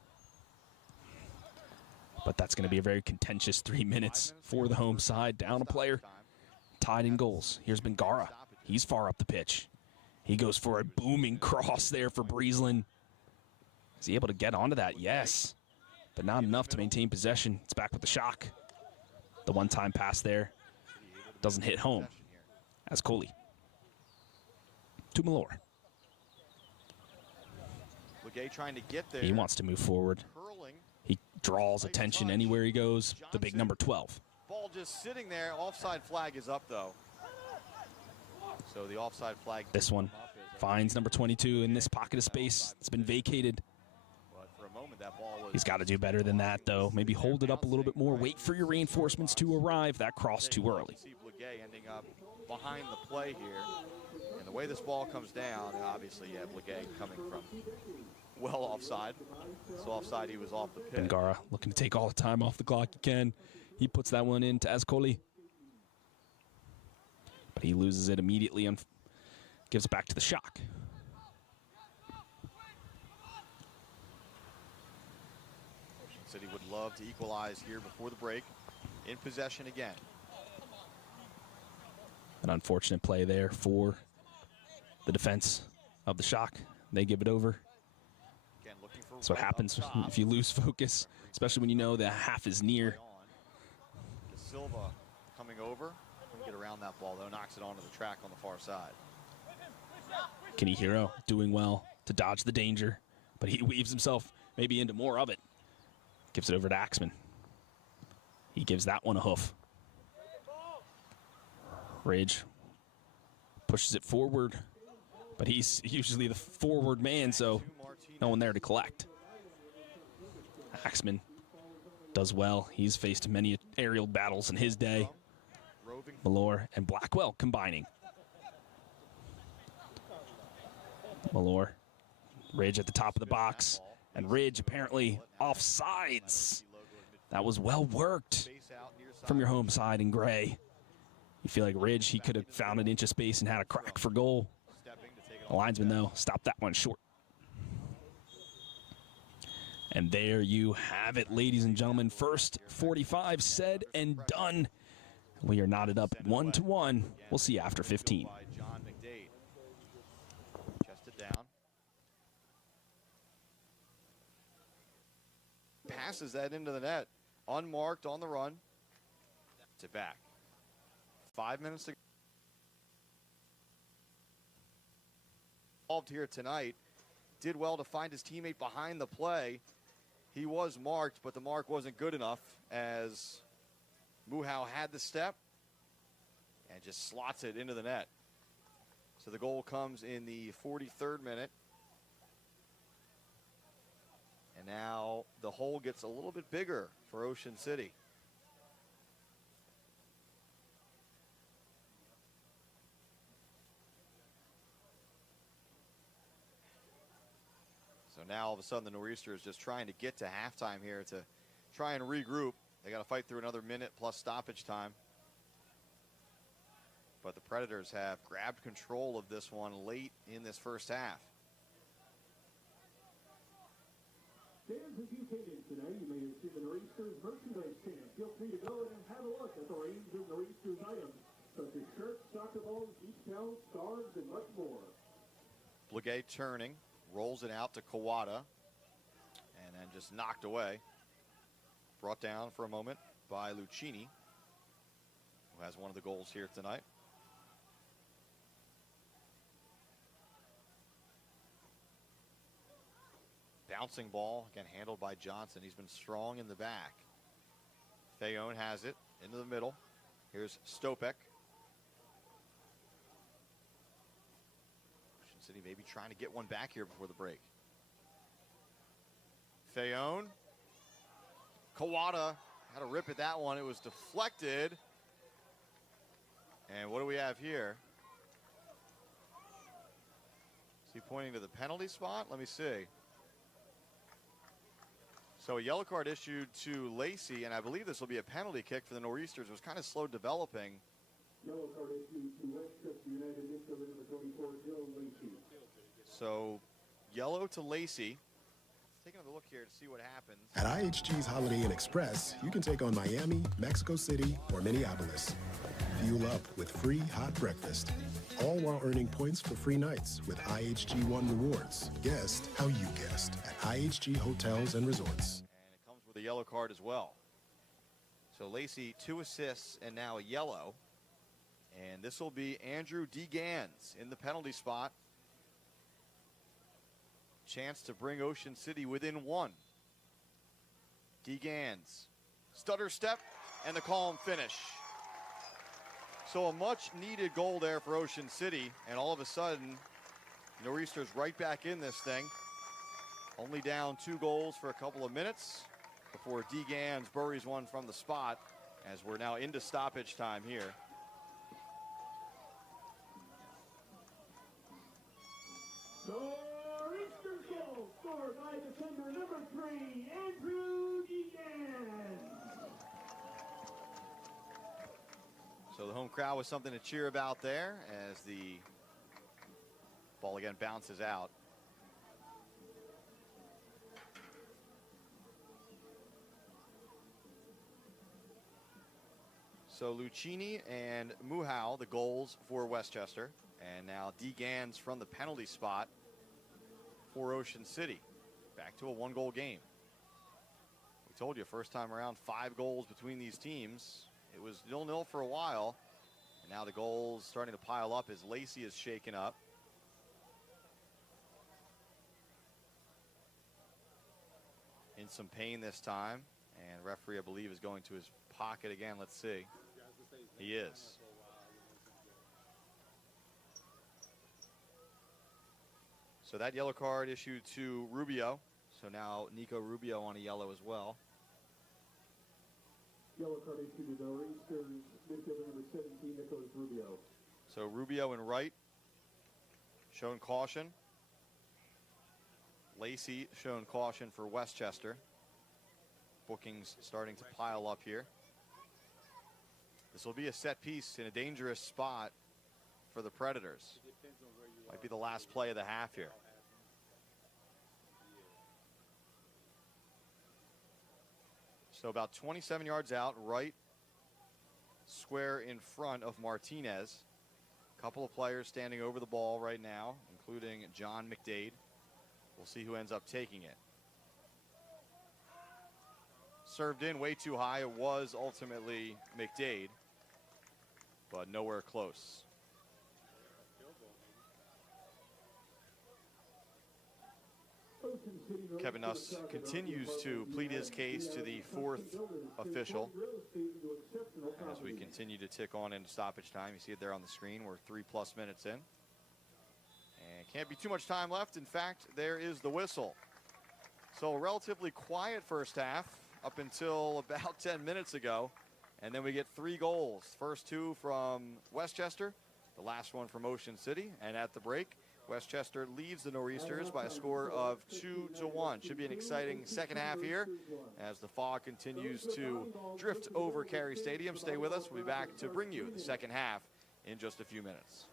But that's going to be a very contentious 3 minutes for the home side. Down a player, tied in goals. Here's Bengara. He's far up the pitch. He goes for a booming cross there for Breezeland. Is he able to get onto that? Yes. But not enough to maintain possession. It's back with the Shock. The one-time pass there doesn't hit home. As Coley. To Malor. Legay trying to get there. He wants to move forward. Curling. He draws attention anywhere he goes. The big number 12. Ball just sitting there. Offside flag is up, though. So the offside flag. This one finds number 22 in this pocket of space. It's been vacated. But for a moment, that ball was. He's got to do better than that, though. Maybe hold it up a little bit more. Wait for your reinforcements to arrive. That cross too early. See Legay ending up behind the play here. And the way this ball comes down, and obviously you have Legay coming from well offside. So offside, he was off the pitch. Bengara looking to take all the time off the clock he can. He puts that one in to Ascoli. But he loses it immediately and gives it back to the Shock. Ocean City would love to equalize here before the break. In possession again. An unfortunate play there for the defense of the Shock. They give it over. Again, looking for That's what right up happens top. if you lose focus, especially when you know the half is near. De Silva coming over. Couldn't get around that ball, though. Knocks it onto the track on the far side. Kenny Hero doing well to dodge the danger, but he weaves himself maybe into more of it. Gives it over to Axman. He gives that one a hoof. Ridge pushes it forward, but he's usually the forward man, so no one there to collect. Axman does well. He's faced many aerial battles in his day. Rose moving. Malore and Blackwell combining. Malore, Ridge at the top of the box, and Ridge apparently offsides. That was well worked from your home side in gray. You feel like Ridge, he could have found an inch of space and had a crack for goal. The linesman, though, stopped that one short. And there you have it, ladies and gentlemen. First 45 said and done. We are knotted up 1-1. We'll see you after 15. Chested down. Passes that into the net. Unmarked on the run. To back. 5 minutes to go. Involved here tonight. Did well to find his teammate behind the play. He was marked, but the mark wasn't good enough as Muhau had the step and just slots it into the net. So the goal comes in the 43rd minute. And now the hole gets a little bit bigger for Ocean City. So now all of a sudden the Nor'easters just trying to get to halftime here to try and regroup. They got to fight through another minute plus stoppage time. But the Predators have grabbed control of this one late in this first half. Fans, as you came in today, you may have seen the Nor'easters merchandise stand. Feel free to go and have a look at the range of Nor'easters items, such as shirts, soccer balls, beach towels, scarves, and much more. Blagay turning, rolls it out to Kawada, and then just knocked away. Brought down for a moment by Lucchini, who has one of the goals here tonight. Bouncing ball, again handled by Johnson. He's been strong in the back. Fayone has it into the middle. Here's Stopek. Ocean City maybe trying to get one back here before the break. Fayone. Kawada had a rip at that one. It was deflected. And what do we have here? Is he pointing to the penalty spot? Let me see. So a yellow card issued to Lacey, and I believe this will be a penalty kick for the Nor'easters. It was kind of slow developing. Yellow card issued to Westchester United midfielder number 24, Joe Lacey. So yellow to Lacey. Taking a look here to see what happens. At IHG's Holiday Inn Express, you can take on Miami, Mexico City, or Minneapolis. Fuel up with free hot breakfast, all while earning points for free nights with IHG One Rewards. Guest how you guessed at IHG Hotels and Resorts. And it comes with a yellow card as well. So Lacey, 2 assists and now a yellow. And this will be Andrew DeGans in the penalty spot. Chance to bring Ocean City within 1. DeGans, stutter step, and the calm finish. So a much needed goal there for Ocean City, and all of a sudden, Nor'easters right back in this thing. Only down 2 goals for a couple of minutes before DeGans buries one from the spot as we're now into stoppage time here. Nor'easters goal scored by defender number 3, Andrew Deegan. So the home crowd was something to cheer about there as the ball again bounces out. So Lucchini and Muhau, the goals for Westchester. And now DeGans from the penalty spot for Ocean City. Back to a 1-goal game. We told you first time around 5 goals between these teams. It was 0-0 for a while. And now the goals starting to pile up as Lacey is shaken up. In some pain this time. And referee, I believe, is going to his pocket again. Let's see. He is. So that yellow card issued to Rubio. So now Nico Rubio on a yellow as well. Yellow card issued to the Nor'easters, midfielder number 17, Nicholas Rubio. So Rubio and Wright shown caution. Lacey shown caution for Westchester. Bookings starting to pile up here. This will be a set piece in a dangerous spot for the Predators. Might be the last play of the half here. So about 27 yards out, right square in front of Martinez. A couple of players standing over the ball right now, including John McDade. We'll see who ends up taking it. Served in way too high. It was ultimately McDade, but nowhere close. Kevin Nuss continues to plead his case to the fourth official as we continue to tick on into stoppage time. You see it there on the screen. We're 3+ minutes in. And can't be too much time left. In fact, there is the whistle. So a relatively quiet first half up until about 10 minutes ago. And then we get 3 goals. First 2 from Westchester, the last one from Ocean City. And at the break, Westchester leads the Nor'easters by a score of 2-1. Should be an exciting second half here as the fog continues to drift over Carey Stadium. Stay with us. We'll be back to bring you the second half in just a few minutes.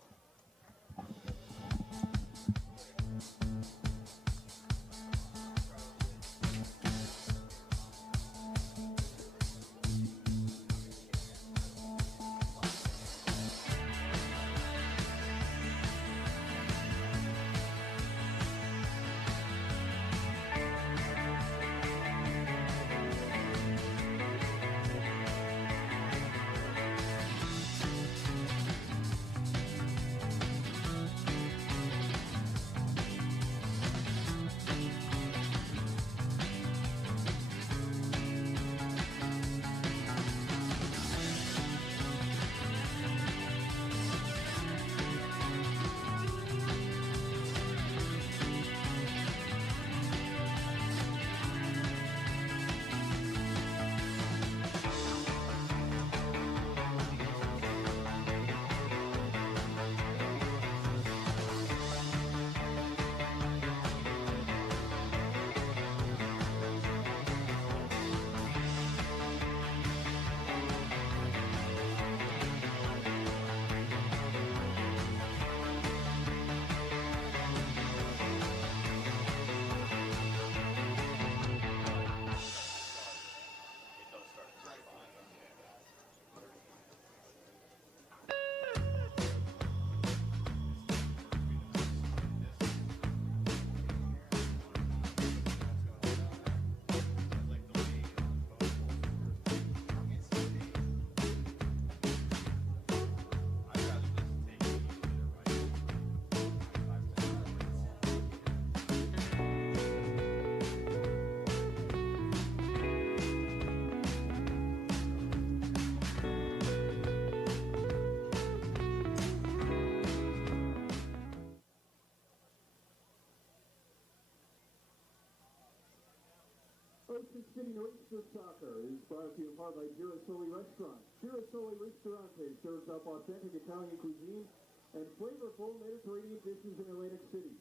Ocean City Nor'easter Soccer is brought to you in part by Girasoli Restaurant. Girasoli Ristorante serves up authentic Italian cuisine and flavorful Mediterranean dishes in Atlantic City.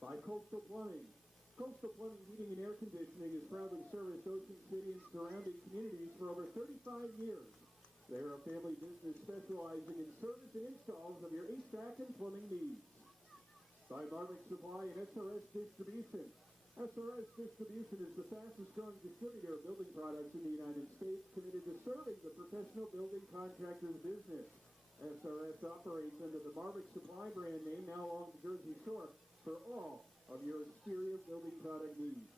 By Coastal Plumbing. Coastal Plumbing Heating and Air Conditioning has proudly serviced Ocean City and surrounding communities for over 35 years. They are a family business specializing in service and installs of your HVAC and plumbing needs. By Marvick Supply and SRS Distribution. SRS Distribution is the fastest growing distributor of building products in the United States, committed to serving the professional building contractor's business. SRS operates under the Marvick Supply brand name, now along the Jersey Shore, for all of your exterior building product needs.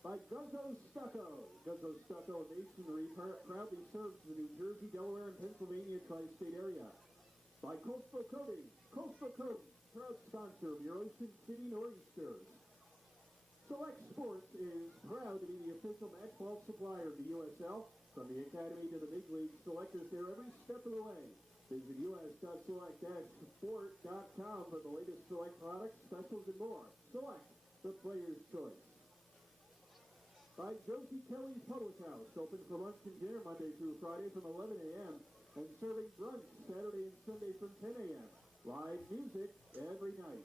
By Guzzo Stucco. Guzzo Stucco Masonry proudly serves the New Jersey, Delaware, and Pennsylvania tri-state area. By Coastal Coating. Coastal Coating, proud sponsor of your Ocean City Nor'easters. Select Sports is proud to be the official match ball supplier of the USL. From the academy to the big league, Select is there every step of the way. Visit us.select-sport.com for the latest Select products, specials, and more. Select, the player's choice. by Josie Kelly's Public House, open for lunch and dinner Monday through Friday from 11 a.m. and serving brunch Saturday and Sunday from 10 a.m. Live music every night.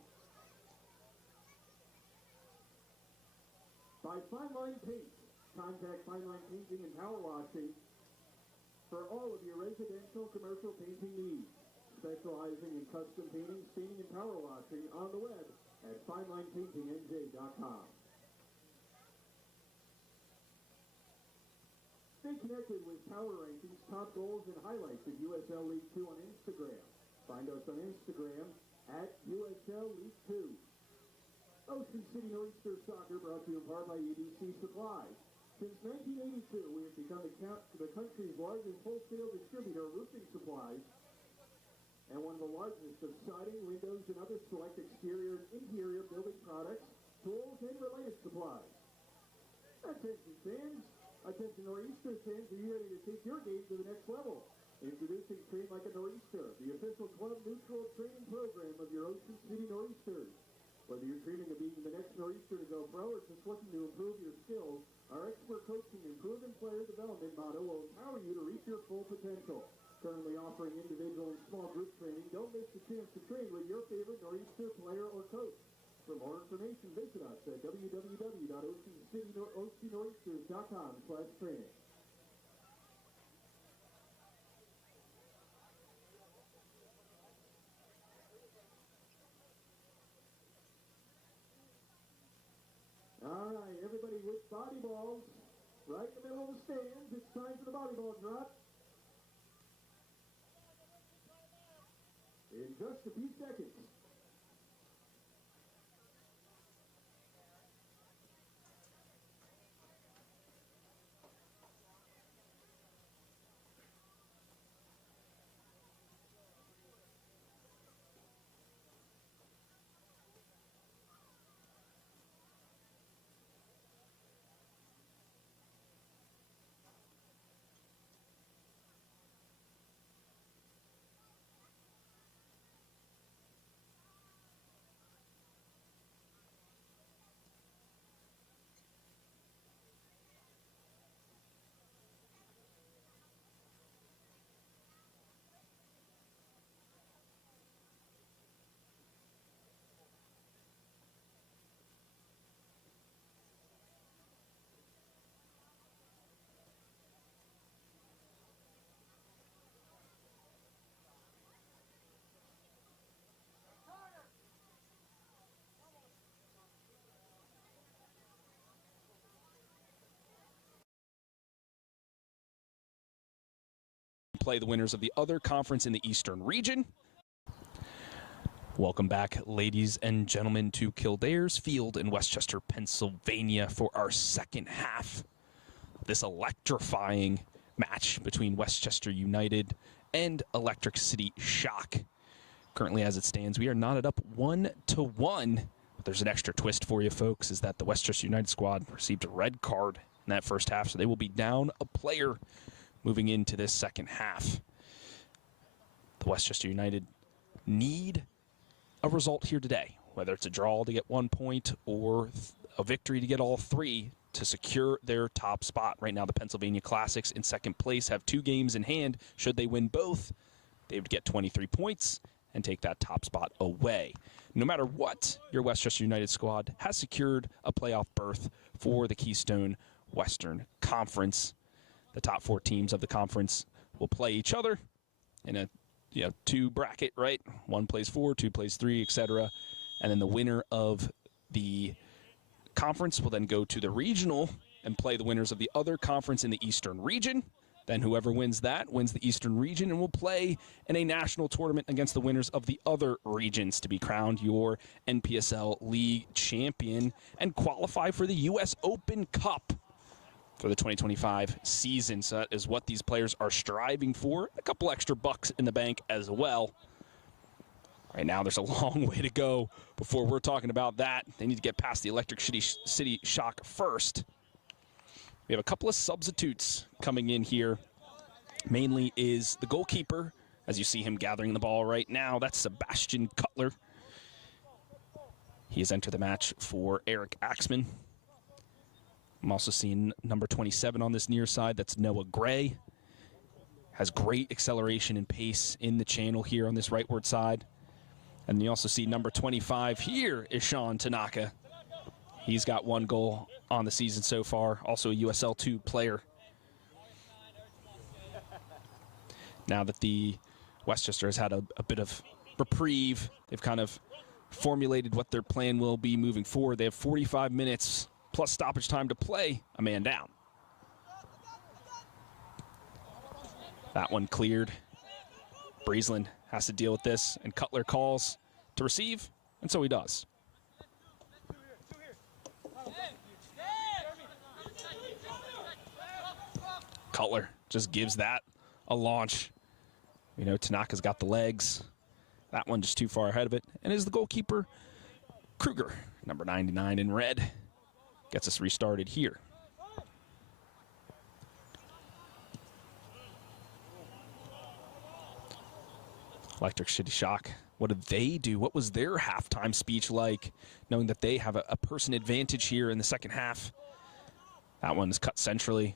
By Fine Line Paint. Contact Fine Line Painting and Power Washing for all of your residential commercial painting needs. Specializing in custom painting, staining, and power washing on the web at finelinepaintingnj.com. Stay connected with Power Rankings, top goals, and highlights of USL League 2 on Instagram. Find us on Instagram at USL League 2. Ocean City Nor'easter Soccer brought to you in part by EDC Supply. Since 1982, we have become the country's largest wholesale distributor of roofing supplies and one of the largest of siding, windows, and other select exterior and interior building products, tools, and related supplies. Attention fans! Attention Nor'easter fans, are you ready to take your game to the next level? Introducing Train Like a Nor'easter, the official club neutral training program of your Ocean City Nor'easters. Whether you're dreaming of being the next Nor'easter to go pro or just looking to improve your skills, our expert coaching and proven player development motto will empower you to reach your full potential. Currently offering individual and small group training, don't miss the chance to train with your favorite Nor'easter player or coach. For more information, visit us at www.oceannor'easters.com/training. All right, everybody with body balls, right in the middle of the stands. It's time for the volleyball drop. In just a few seconds. Play the winners of the other conference in the Eastern region. Welcome back, ladies and gentlemen, to Kildare's Field in Westchester, Pennsylvania for our second half of this electrifying match between Westchester United and Electric City Shock. Currently, as it stands, we are knotted up 1-1. But there's an extra twist for you, folks, is that the Westchester United squad received a red card in that first half, so they will be down a player moving into this second half. The Westchester United need a result here today, whether it's a draw to get 1 point or a victory to get all three to secure their top spot. Right now, the Pennsylvania Classics in second place have 2 games in hand. Should they win both, they would get 23 points and take that top spot away. No matter what, your Westchester United squad has secured a playoff berth for the Keystone Western Conference. The top 4 teams of the conference will play each other in a 2 bracket, right? 1 plays 4, 2 plays 3, etc. And then the winner of the conference will then go to the regional and play the winners of the other conference in the Eastern region. Then whoever wins that wins the Eastern region and will play in a national tournament against the winners of the other regions to be crowned your NPSL League champion and qualify for the U.S. Open Cup for the 2025 season. So that is what these players are striving for. A couple extra bucks in the bank as well. Right now, there's a long way to go before we're talking about that. They need to get past the Electric City Shock first. We have a couple of substitutes coming in here. Mainly is the goalkeeper, as you see him gathering the ball right now. That's Sebastian Cutler. He has entered the match for Eric Axman. I'm also seeing number 27 on this near side. That's Noah Gray. Has great acceleration and pace in the channel here on this rightward side. And you also see number 25 here is Sean Tanaka. He's got 1 goal on the season so far. Also a USL2 player. Now that the Westchester has had a bit of reprieve, they've kind of formulated what their plan will be moving forward. They have 45 minutes plus stoppage time to play a man down. That one cleared. Breezeland has to deal with this, and Cutler calls to receive, and so he does. Cutler just gives that a launch. You know, Tanaka's got the legs. That one just too far ahead of it. And is the goalkeeper, Kruger, number 99 in red. Gets us restarted here. Electric City Shock. What did they do? What was their halftime speech like, knowing that they have a person advantage here in the second half? That one is cut centrally.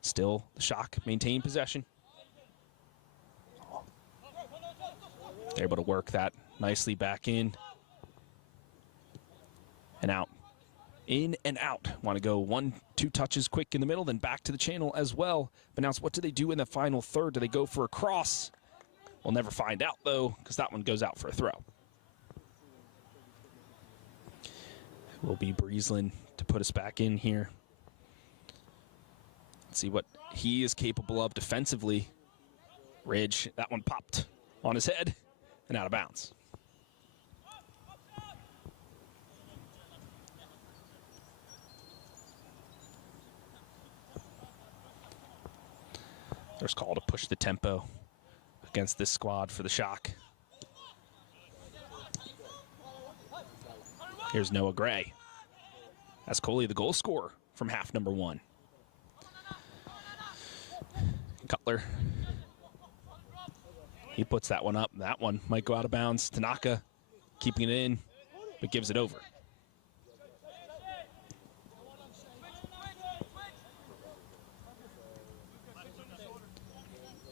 Still, the Shock maintain possession. They're able to work that nicely back in and out. In and out. Want to go 1-2 touches quick in the middle, then back to the channel as well. But now, what do they do in the final third? Do they go for a cross? We'll never find out, though, because that one goes out for a throw. It will be Breezeland to put us back in here. Let's see what he is capable of defensively. Ridge, that one popped on his head and out of bounds. There's call to push the tempo against this squad for the Shock. Here's Noah Gray. That's Coley, the goal scorer from half number 1. Cutler. He puts that one up. That one might go out of bounds. Tanaka keeping it in, but gives it over.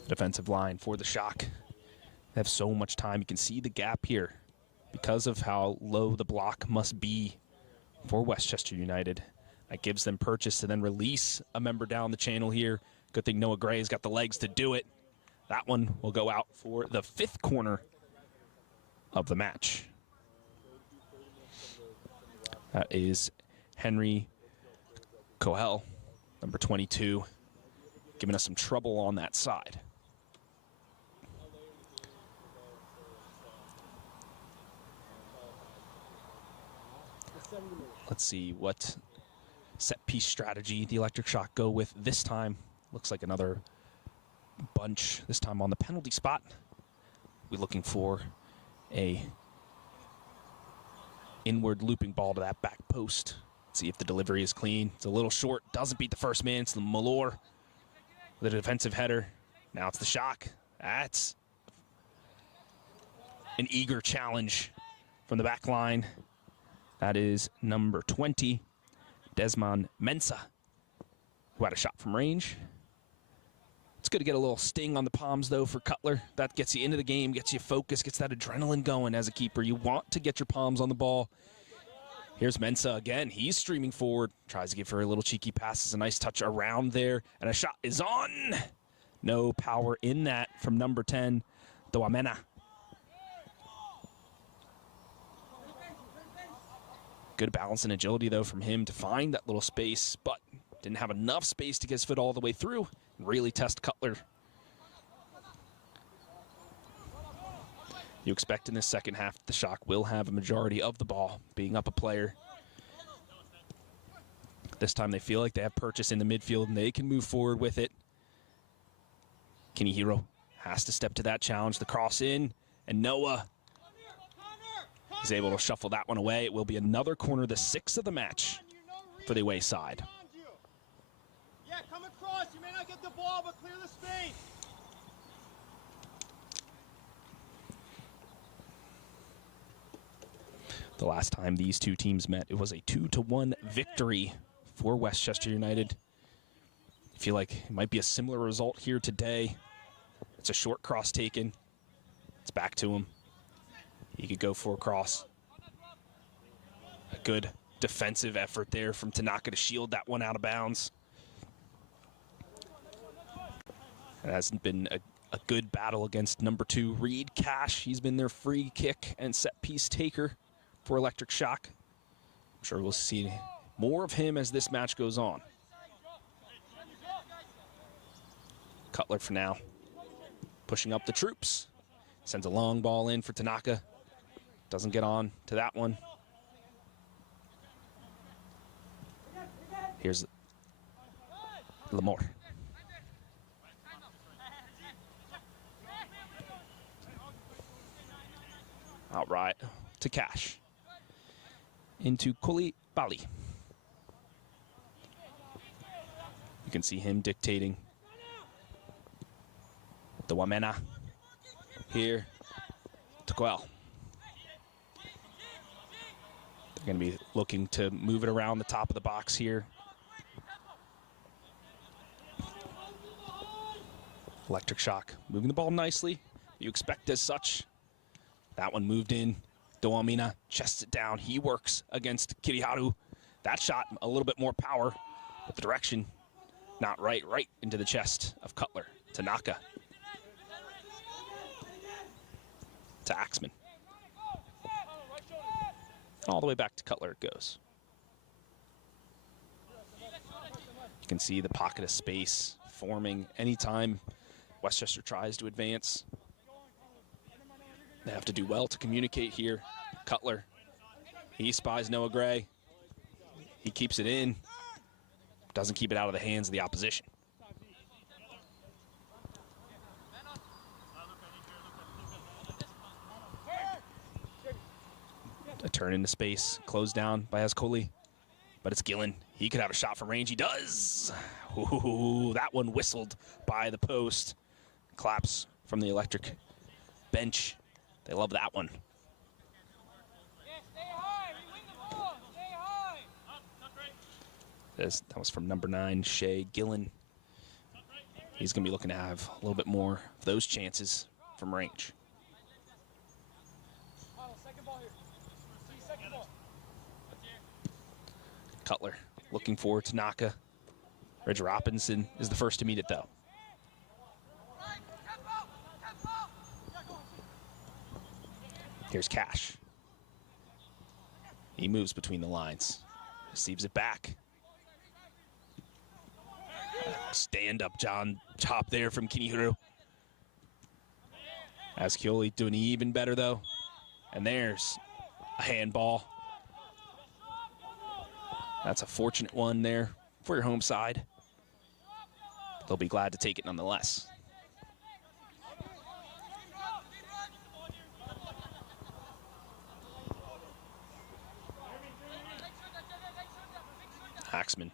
Defensive line for the Shock. They have so much time. You can see the gap here because of how low the block must be for Westchester United. That gives them purchase to then release a member down the channel here. Good thing Noah Gray's got the legs to do it. That one will go out for the 5th corner of the match. That is Henry Cohel, number 22, giving us some trouble on that side. Let's see what set-piece strategy the Electric Shock go with this time. Looks like another bunch, this time on the penalty spot. We're looking for a inward looping ball to that back post. See if the delivery is clean. It's a little short, doesn't beat the first man. It's the Malor with a defensive header. Now it's the Shock. That's an eager challenge from the back line. That is number 20, Desmond Mensah, who had a shot from range. It's good to get a little sting on the palms, though, for Cutler. That gets you into the game, gets you focused, gets that adrenaline going as a keeper. You want to get your palms on the ball. Here's Mensah again. He's streaming forward, tries to give her a little cheeky pass. It's a nice touch around there, and a shot is on. No power in that from number 10, Doamena. Good balance and agility, though, from him to find that little space, but didn't have enough space to get his foot all the way through and really test Cutler. You expect in this second half the Shock will have a majority of the ball, being up a player. This time they feel like they have purchase in the midfield and they can move forward with it. Kinihiro has to step to that challenge. The cross in, and Noah is able to shuffle that one away. It will be another corner, the 6th of the match for the away side. Yeah, come across. You may not get the ball, but clear the space. The last time these two teams met, it was a 2-1 victory for Westchester United. I feel like it might be a similar result here today. It's a short cross taken. It's back to him. He could go for a cross. A good defensive effort there from Tanaka to shield that one out of bounds. It hasn't been a good battle against number 2, Reed Cash. He's been their free kick and set piece taker for Electric Shock. I'm sure we'll see more of him as this match goes on. Cutler for now. Pushing up the troops. Sends a long ball in for Tanaka. Doesn't get on to that one. Here's Lamore. Outright to Cash. Into Koulibaly. You can see him dictating. The Wamena here to Coel. They're going to be looking to move it around the top of the box here. Electric Shock moving the ball nicely. You expect as such. That one moved in. Doamina chests it down. He works against Kiriharu. That shot, a little bit more power, but the direction not right. Right into the chest of Cutler. Tanaka. To Axman. All the way back to Cutler it goes. You can see the pocket of space forming anytime Westchester tries to advance. They have to do well to communicate here. Cutler, he spies Noah Gray. He keeps it in. Doesn't keep it out of the hands of the opposition. A turn into space, closed down by Ascoli, but it's Gillen. He could have a shot from range. He does. Ooh, that one whistled by the post. Claps from the Electric bench. They love that one. That was from number 9, Shea Gillen. He's going to be looking to have a little bit more of those chances from range. Cutler looking for Tanaka. Reg Robinson is the first to meet it, though. Here's Cash. He moves between the lines. Receives it back. Stand-up John chop there from Kinihiro. Ascioli doing even better, though. And there's a handball. That's a fortunate one there for your home side. They'll be glad to take it nonetheless. Axman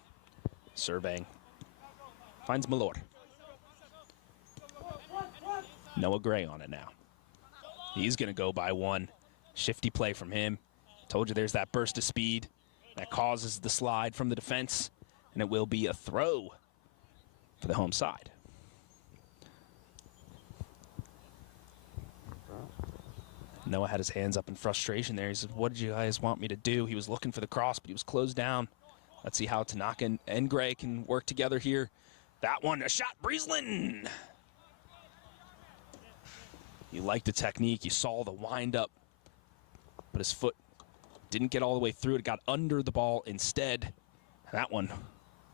surveying. Finds Malor. Noah Gray on it now. He's going to go by one. Shifty play from him. Told you there's that burst of speed that causes the slide from the defense, and it will be a throw for the home side. Noah had his hands up in frustration there. He said, what did you guys want me to do? He was looking for the cross, but he was closed down. Let's see how Tanaka and Gray can work together here. That one, a shot, Breeslin! You liked the technique. You saw the wind-up, but his foot didn't get all the way through it. It got under the ball instead. That one,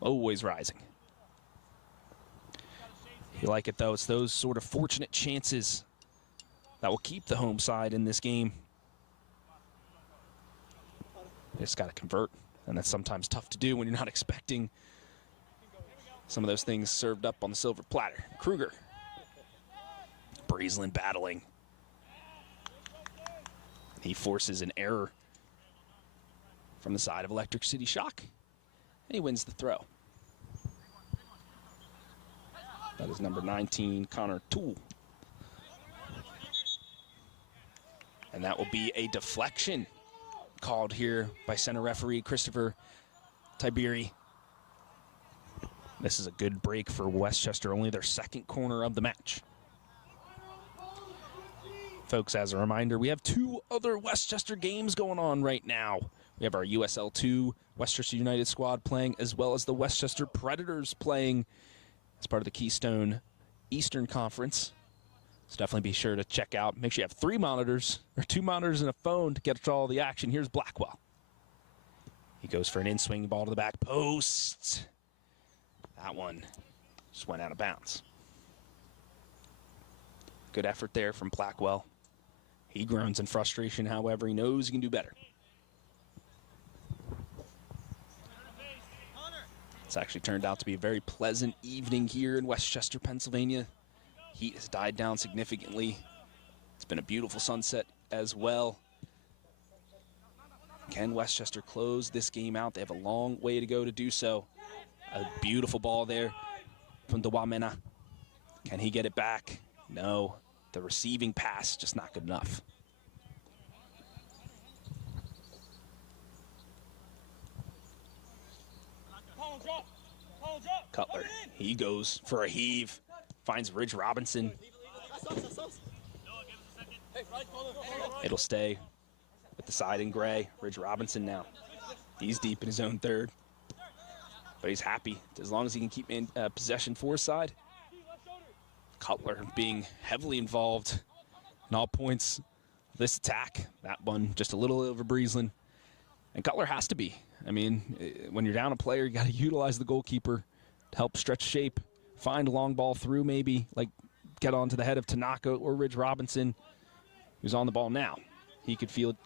always rising. You like it, though. It's those sort of fortunate chances that will keep the home side in this game. They just got to convert, and that's sometimes tough to do when you're not expecting some of those things served up on the silver platter. Kruger. Breeslin battling. He forces an error from the side of Electric City Shock, and he wins the throw. That is number 19, Connor Toole. And that will be a deflection called here by center referee Christopher Tiberi. This is a good break for Westchester, only their second corner of the match. Folks, as a reminder, we have 2 other Westchester games going on right now. We have our USL 2 Westchester United squad playing, as well as the Westchester Predators playing as part of the Keystone Eastern Conference. So definitely be sure to check out. Make sure you have 3 monitors, or 2 monitors and a phone to get all the action. Here's Blackwell. He goes for an in-swing ball to the back post. That one just went out of bounds. Good effort there from Blackwell. He groans in frustration, however, he knows he can do better. It's actually turned out to be a very pleasant evening here in Westchester, Pennsylvania. Heat has died down significantly. It's been a beautiful sunset as well. Can Westchester close this game out? They have a long way to go to do so. A beautiful ball there from Dwamena. Can he get it back? No. The receiving pass just not good enough. Cutler, he goes for a heave. Finds Ridge Robinson. It'll stay with the side in gray. Ridge Robinson now. He's deep in his own third. But he's happy as long as he can keep in possession for his side. Cutler being heavily involved in all points of this attack. That one just a little over Breezeland. And Cutler has to be. I mean, when you're down a player, you got to utilize the goalkeeper to help stretch shape, find a long ball through maybe, like get onto the head of Tanaka or Ridge Robinson, who's on the ball now. He could feel it.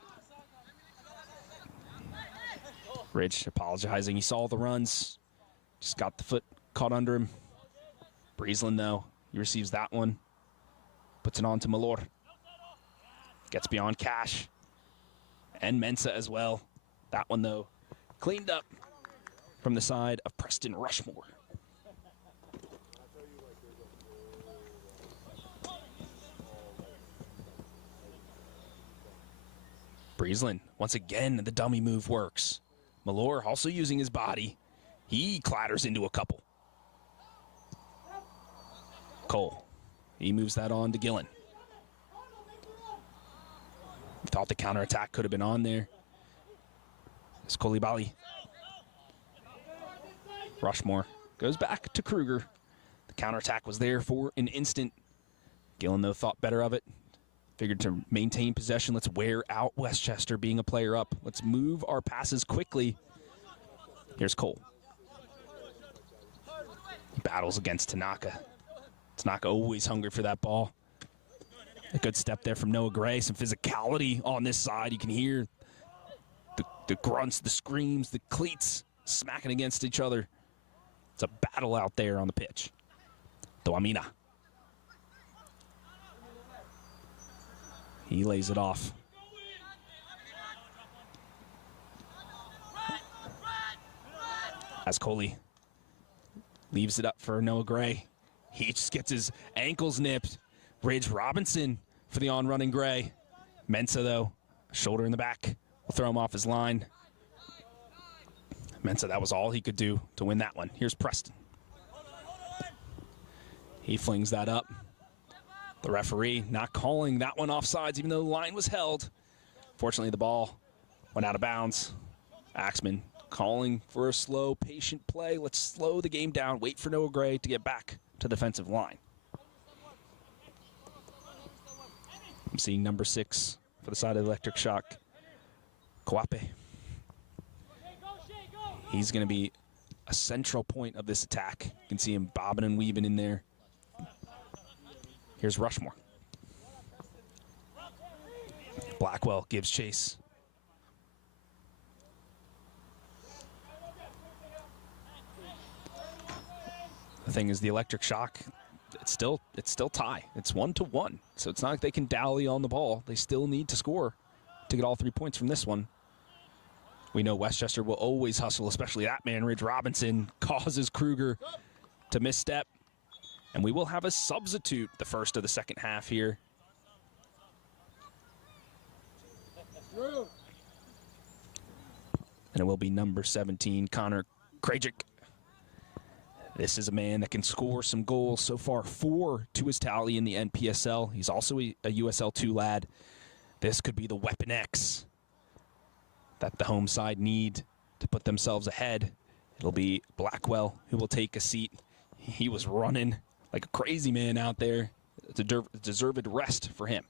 Ridge apologizing. He saw the runs. Just got the foot caught under him. Breezeland, though, he receives that one. Puts it on to Malor. Gets beyond Cash. And Mensa as well. That one, though, cleaned up from the side of Preston Rushmore. Breezeland, once again, the dummy move works. Malor also using his body. He clatters into a couple. Cole, he moves that on to Gillen. Thought the counterattack could have been on there. It's Koulibaly. Rushmore goes back to Kruger. The counterattack was there for an instant. Gillen, though, thought better of it. Figured to maintain possession. Let's wear out Westchester being a player up. Let's move our passes quickly. Here's Cole. Battles against Tanaka. Tanaka always hungry for that ball. A good step there from Noah Gray. Some physicality on this side. You can hear the grunts, the screams, the cleats smacking against each other. It's a battle out there on the pitch. Dwamena. He lays it off. As Coley leaves it up for Noah Gray. He just gets his ankles nipped. Ridge Robinson for the on-running Gray. Mensa, though, shoulder in the back. Will throw him off his line. Mensa, that was all he could do to win that one. Here's Preston. He flings that up. The referee not calling that one offsides, even though the line was held. Fortunately, the ball went out of bounds. Axman calling for a slow, patient play. Let's slow the game down. Wait for Noah Gray to get back to the defensive line. I'm seeing number 6 for the side of the Electric Shock. Kwape. He's going to be a central point of this attack. You can see him bobbing and weaving in there. Here's Rushmore. Blackwell gives chase. The thing is, the Electric Shock, it's still tie. It's 1-1. So it's not like they can dally on the ball. They still need to score to get all 3 points from this one. We know Westchester will always hustle, especially that man, Ridge Robinson, causes Kruger to misstep. And we will have a substitute the first of the second half here. And it will be number 17, Connor Krajik. This is a man that can score some goals. So far, 4 to his tally in the NPSL. He's also a USL2 lad. This could be the Weapon X that the home side need to put themselves ahead. It'll be Blackwell who will take a seat. He was running like a crazy man out there. It's a deserved rest for him.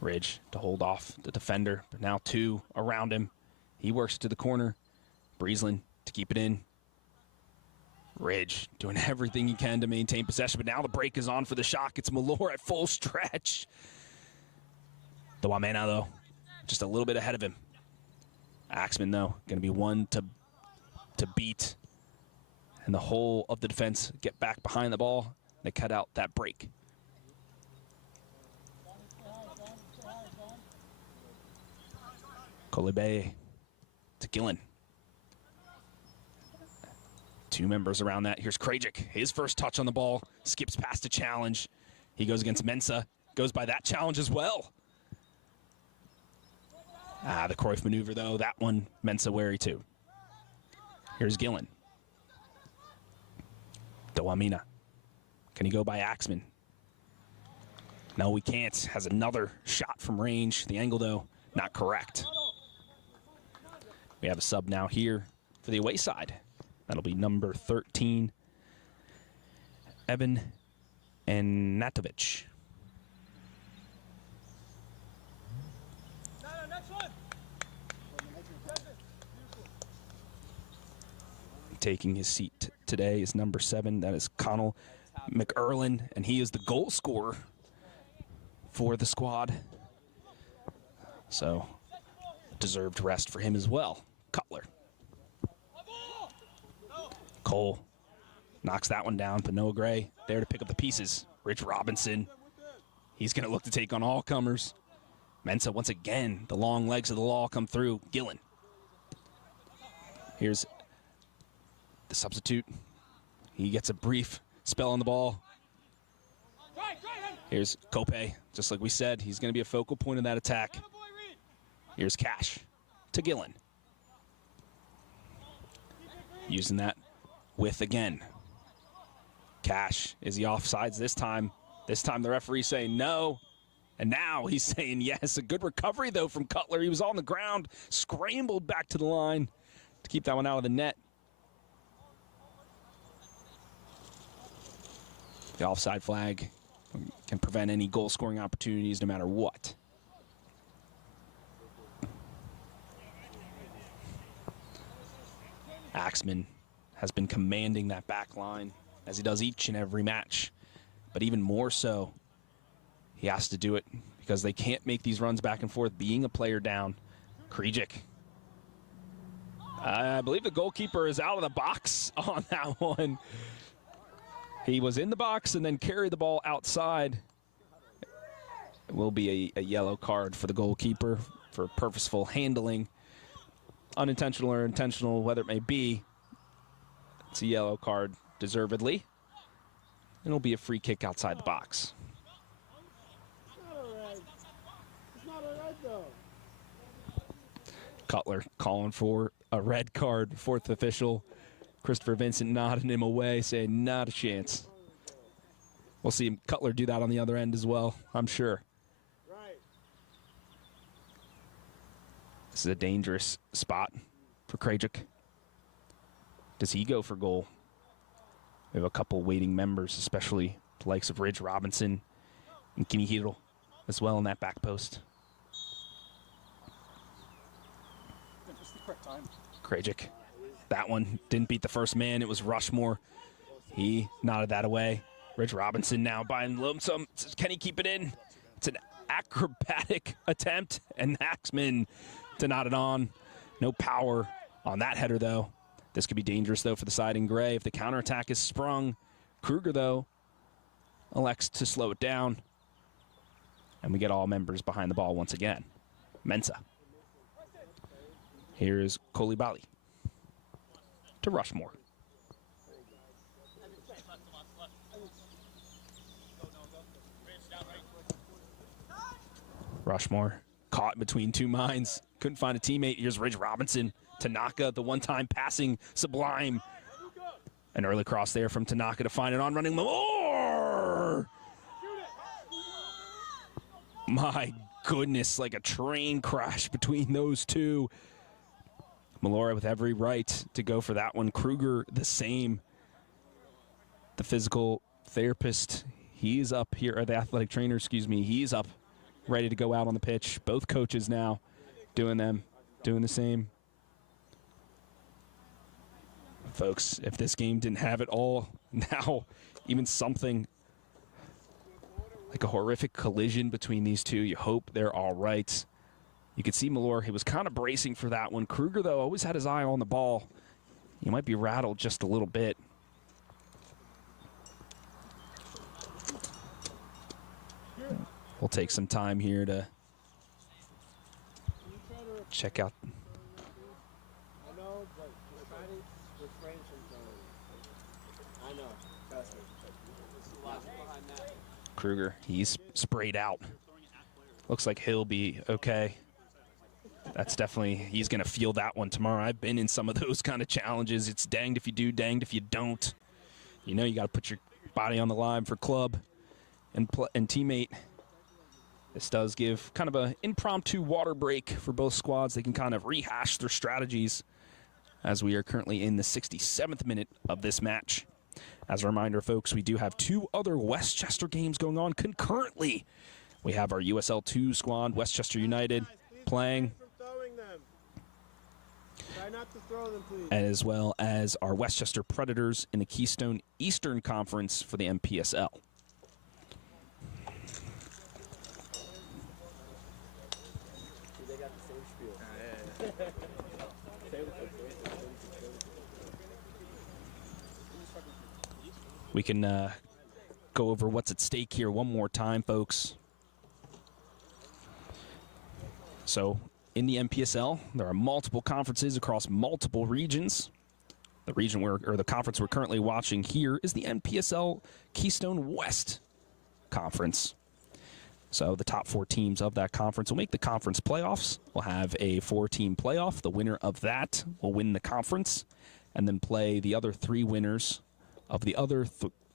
Ridge to hold off the defender, but now 2 around him. He works to the corner. Breezeland to keep it in. Ridge doing everything he can to maintain possession, but now the break is on for the Shock. It's Malore at full stretch. The Wamena, though, just a little bit ahead of him. Axman, though, going to be one to beat. And the whole of the defense get back behind the ball. They cut out that break. Kolebe to Gillen. 2 members around that. Here's Krajik. His first touch on the ball. Skips past a challenge. He goes against Mensa. Goes by that challenge as well. The Cruyff maneuver, though. That one, Mensa wary too. Here's Gillen. Dawamina. Can he go by Axman? No, we can't. Has another shot from range. The angle, though, not correct. We have a sub now here for the away side. That'll be number 13, Eben and Natovic. Taking his seat today is number 7. That is Connell McErlin, and he is the goal scorer for the squad. So, deserved rest for him as well. Cutler. Cole knocks that one down, but Noah Gray there to pick up the pieces. Rich Robinson, he's going to look to take on all comers. Mensa, once again, the long legs of the law come through. Gillen. Here's the substitute. He gets a brief spell on the ball. Here's Kope. Just like we said, he's going to be a focal point of that attack. Here's Cash to Gillen. Using that with again. Cash, is he offsides this time? This time the referee's saying no. And now he's saying yes. A good recovery, though, from Cutler. He was on the ground, scrambled back to the line to keep that one out of the net. The offside flag can prevent any goal-scoring opportunities no matter what. Axman has been commanding that back line as he does each and every match. But even more so, he has to do it because they can't make these runs back and forth, being a player down. Krajik. I believe the goalkeeper is out of the box on that one. He was in the box and then carried the ball outside. It will be a yellow card for the goalkeeper for purposeful handling. Unintentional or intentional, whether it may be. It's a yellow card, deservedly. It'll be a free kick outside the box. It's not a red, though. Cutler calling for a red card, 4th official. Christopher Vincent nodding him away, saying not a chance. We'll see Cutler do that on the other end as well, I'm sure. Right. This is a dangerous spot for Krajik. Does he go for goal? We have a couple waiting members, especially the likes of Ridge Robinson and Kinihiro as well in that back post. Krajik. That one didn't beat the first man. It was Rushmore. He nodded that away. Ridge Robinson now buying lonesome. Can he keep it in? It's an acrobatic attempt, and Axman to nod it on. No power on that header, though. This could be dangerous, though, for the side in gray if the counterattack is sprung. Kruger, though, elects to slow it down. And we get all members behind the ball once again. Mensa. Here's Koulibaly to Rushmore. Rushmore caught between two minds. Couldn't find a teammate. Here's Ridge Robinson. Tanaka, the one-time passing sublime. An early cross there from Tanaka to find an on-running Malore. My goodness, like a train crash between those two. Malora with every right to go for that one. Kruger the same. The physical therapist, he's up here, or the athletic trainer, excuse me, he's up, ready to go out on the pitch. Both coaches now doing the same. Folks, if this game didn't have it all, now even something like a horrific collision between these two, you hope they're all right. You could see Malore, he was kind of bracing for that one. Kruger, though, always had his eye on the ball. He might be rattled just a little bit. We'll take some time here to check out. I know, but try to refrain from throwing. I know, trust me. There's a logic behind that. Kruger, he's sprayed out. Looks like he'll be okay. That's definitely, he's going to feel that one tomorrow. I've been in some of those kind of challenges. It's danged if you do, danged if you don't. You know you got to put your body on the line for club and teammate. This does give kind of an impromptu water break for both squads. They can kind of rehash their strategies as we are currently in the 67th minute of this match. As a reminder, folks, we do have two other Westchester games going on concurrently. We have our USL 2 squad, Westchester United, playing, Try not to throw them, please. as well as our Westchester Predators in the Keystone Eastern Conference for the MPSL. They got the same spiel. We can go over what's at stake here one more time, folks. So, in the MPSL, there are multiple conferences across multiple regions. The region or the conference we're currently watching here is the MPSL Keystone West Conference. So the top 4 teams of that conference will make the conference playoffs. We'll have a 4-team playoff. The winner of that will win the conference and then play the other 3 winners of the other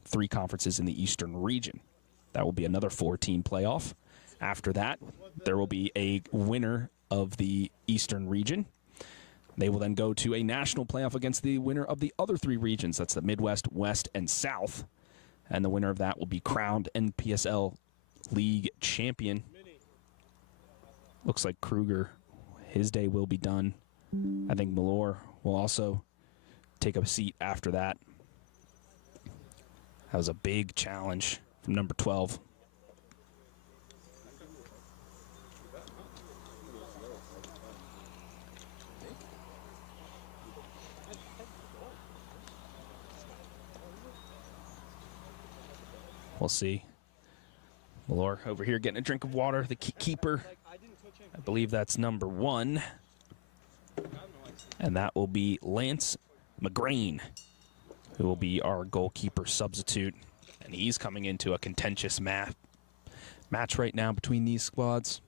3 conferences in the Eastern region. That will be another 4-team playoff. After that, there will be a winner of the Eastern region. They will then go to a national playoff against the winner of the other 3 regions. That's the Midwest, West, and South. And the winner of that will be crowned NPSL League champion. Looks like Kruger, his day will be done. I think Malore will also take a seat after that. That was a big challenge from number 12. We'll see. Malore over here getting a drink of water. The keeper, I believe that's number 1. And that will be Lance McGrain, who will be our goalkeeper substitute. And he's coming into a contentious match right now between these squads.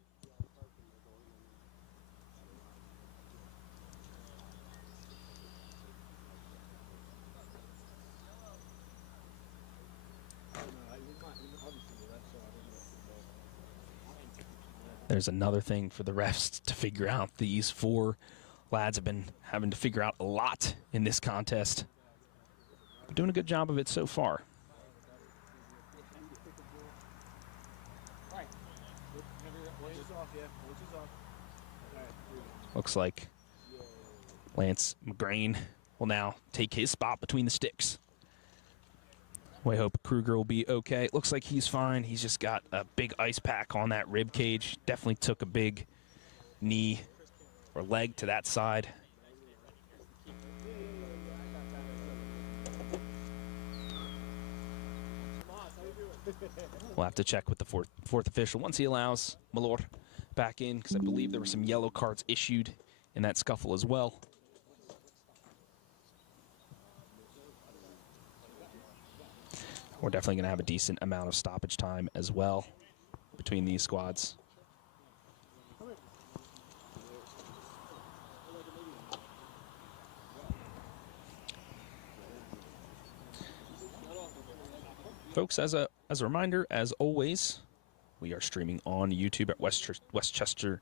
There's another thing for the refs to figure out. These 4 lads have been having to figure out a lot in this contest. Doing a good job of it so far. Looks like Lance McGrain will now take his spot between the sticks. We hope Kruger will be okay. It looks like he's fine. He's just got a big ice pack on that rib cage. Definitely took a big knee or leg to that side. We'll have to check with the fourth official once he allows Malore back in, because I believe there were some yellow cards issued in that scuffle as well. We're definitely going to have a decent amount of stoppage time as well between these squads. Folks, as a reminder, as always, we are streaming on YouTube at Westchester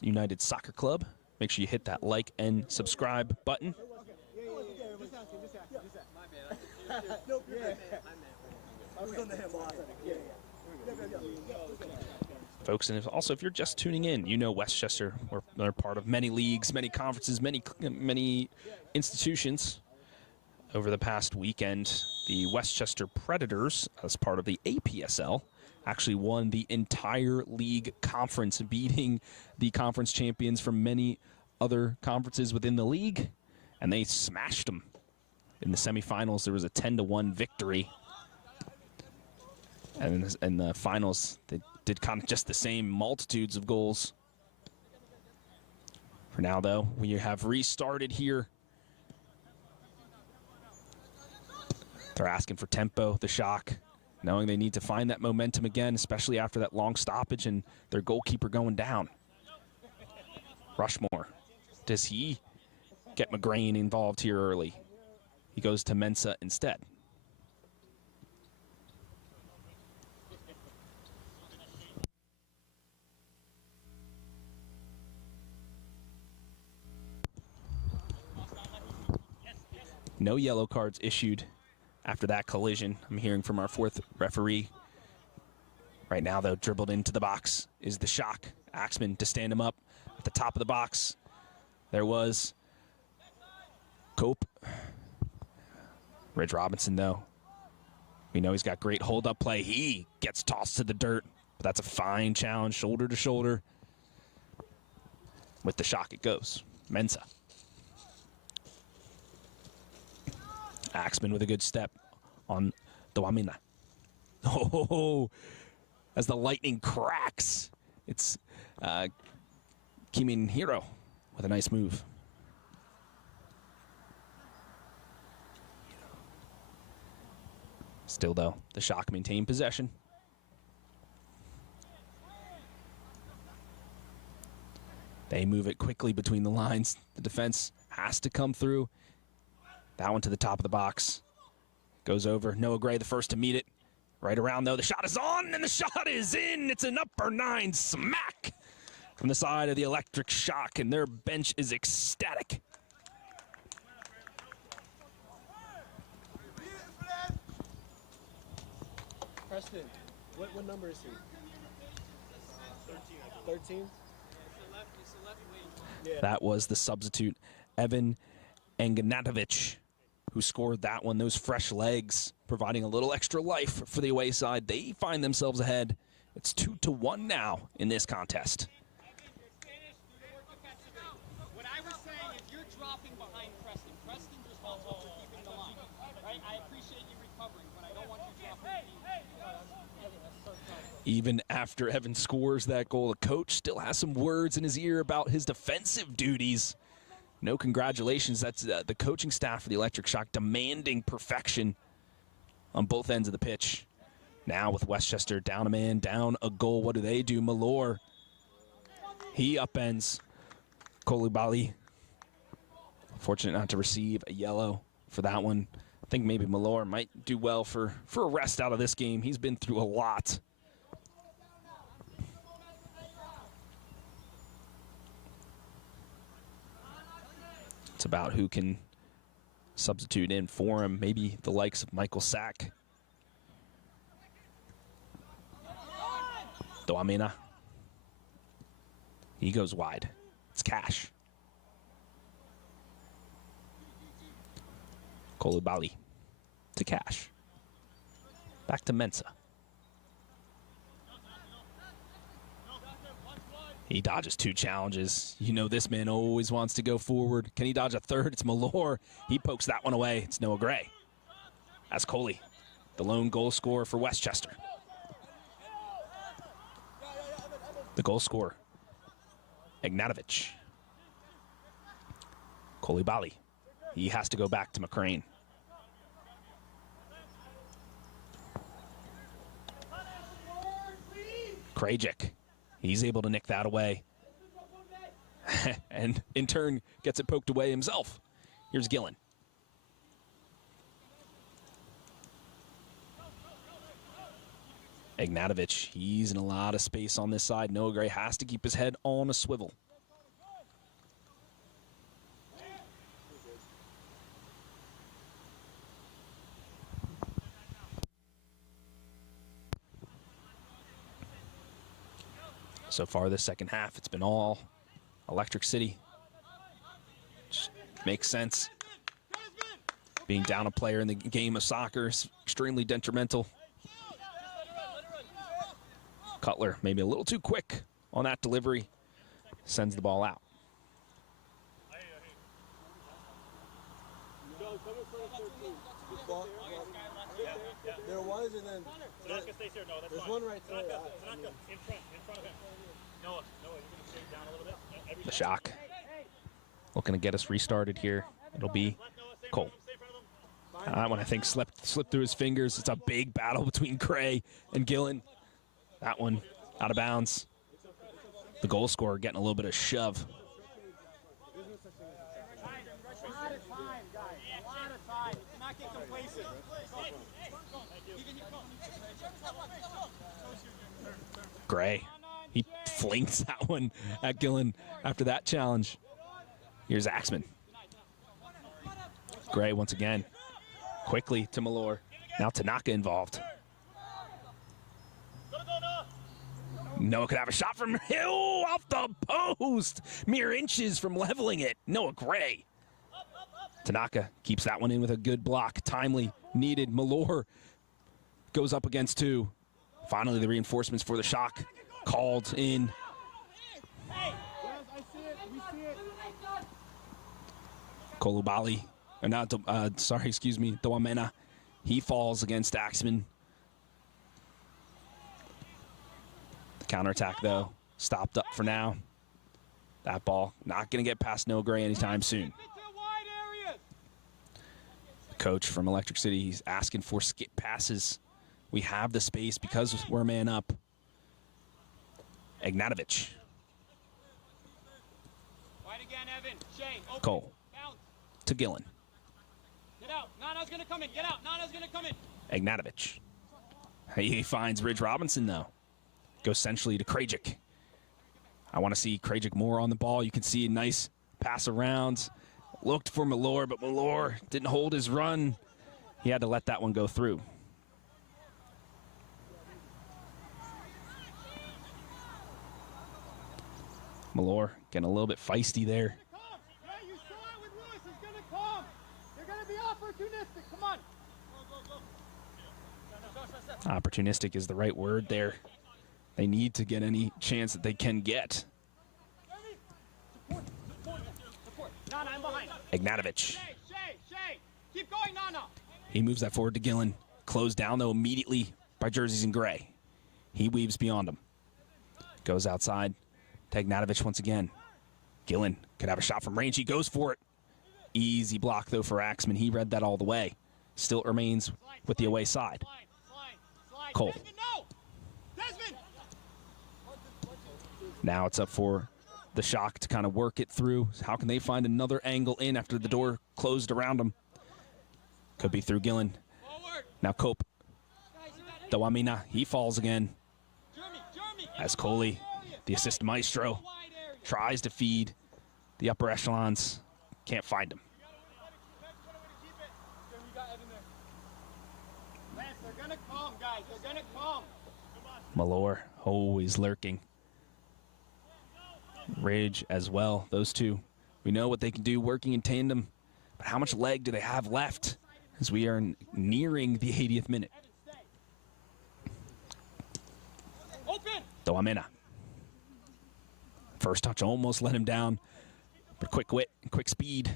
United Soccer Club. Make sure you hit that like and subscribe button. Folks, and also if you're just tuning in, you know Westchester, we're part of many leagues, many conferences, many institutions. Over the past weekend, the Westchester Predators, as part of the APSL, actually won the entire league conference, beating the conference champions from many other conferences within the league, and they smashed them. In the semifinals, there was a 10-1 victory. And in the finals, they did kind of just the same, multitudes of goals. For now, though, we have restarted here. They're asking for tempo, the Shock, knowing they need to find that momentum again, especially after that long stoppage and their goalkeeper going down. Rushmore, does he get McGrain involved here early? He goes to Mensa instead. No yellow cards issued after that collision. I'm hearing from our fourth referee. Right now, though, dribbled into the box is the Shock. Axman to stand him up at the top of the box. There was Cope. Ridge Robinson, though, we know he's got great hold-up play. He gets tossed to the dirt, but that's a fine challenge, shoulder to shoulder. With the Shock, it goes. Mensa. Axman with a good step on Dwamina. Oh, as the lightning cracks, it's Kimin Hiro with a nice move. Still, though, the Shock maintain possession. They move it quickly between the lines. The defense has to come through. That one to the top of the box. Goes over. Noah Gray, the first to meet it. Right around, though. The shot is on, and the shot is in. It's an upper 9 smack from the side of the Electric Shock, and their bench is ecstatic. Preston, what number is he? 13. That was the substitute, Evan Anganatovic, who scored that one. Those fresh legs providing a little extra life for the away side. They find themselves ahead. It's 2-1 now in this contest. What I was saying is you're dropping behind Preston. Preston's responsible for keeping the line. Right? I appreciate you recovering, but I don't want you dropping. Even after Evan scores that goal, the coach still has some words in his ear about his defensive duties. No congratulations. That's the coaching staff for the Electric Shock demanding perfection on both ends of the pitch. Now with Westchester down a man, down a goal. What do? Malor. He upends Koulibaly. Fortunate not to receive a yellow for that one. I think maybe Malor might do well for a rest out of this game. He's been through a lot. It's about who can substitute in for him. Maybe the likes of Michael Sack. Dwamina. He goes wide. It's Cash. Koulibaly to Cash. Back to Mensa. He dodges 2 challenges. You know this man always wants to go forward. Can he dodge a third? It's Malor. He pokes that one away. It's Noah Gray. As Coley, the lone goal scorer for Westchester. The goal scorer, Ignatovic. Koulibaly. He has to go back to McCrane. Krajicek. He's able to nick that away. And in turn, gets it poked away himself. Here's Gillen. Ignatovich, he's in a lot of space on this side. Noah Gray has to keep his head on a swivel. So far this second half, it's been all Electric City. Just makes sense. Being down a player in the game of soccer is extremely detrimental. Cutler maybe a little too quick on that delivery. Sends the ball out. There was, and then there's one right there. In front of him. Noah, you're going to stay down a little bit. The shock. Looking to get us restarted here. It'll be Cole. That one, I think, slipped through his fingers. It's a big battle between Gray and Gillen. That one out of bounds. The goal scorer getting a little bit of shove. A lot of time, guys. A lot of time. Do not get complacent. Gray, he flings that one at Gillen after that challenge. Here's Axman. Gray once again. Quickly to Malor. Now Tanaka involved. Noah could have a shot from Hill off the post. Mere inches from leveling it. Noah Gray. Tanaka keeps that one in with a good block. Timely, needed. Malor goes up against two. Finally, the reinforcements for the shock called in. Kolubali, or not, Dawamena. He falls against Axman. The counterattack, though, stopped up for now. That ball not going to get past Noah Gray anytime soon. The coach from Electric City, he's asking for skip passes. We have the space because we're a man up. Ignatovich. Cole. To Gillen. Get out. Nana's going to come in. Get out. Nana's going to come in. Ignatovich. He finds Ridge Robinson, though. Goes centrally to Krajic. I want to see Krajic more on the ball. You can see a nice pass around. Looked for Malor, but Malor didn't hold his run. He had to let that one go through. Malor getting a little bit feisty there. Yeah, you saw it with Lewis. He's going to come. They're going to be opportunistic. Come on. Opportunistic is the right word there. They need to get any chance that they can get. Support. Nana, I'm behind. Ignatovich. Shay. Keep going, Nana. He moves that forward to Gillen. Closed down, though, immediately by jerseys in gray. He weaves beyond him. Goes outside. To Ignatovich once again. Gillen could have a shot from range. He goes for it. Easy block, though, for Axman. He read that all the way. Still remains with the away side. Cole. Desmond. Now it's up for the shock to kind of work it through. How can they find another angle in after the door closed around them? Could be through Gillen. Now Cope. Dawamina, he falls again. As Coley, the assist maestro, tries to feed the upper echelons. Can't find him. They're going to come, guys. They're going to come. Malor always lurking. Ridge as well. Those two, we know what they can do working in tandem. But how much leg do they have left as we are nearing the 80th minute? Open. Dawamena. First touch almost let him down. But quick wit and quick speed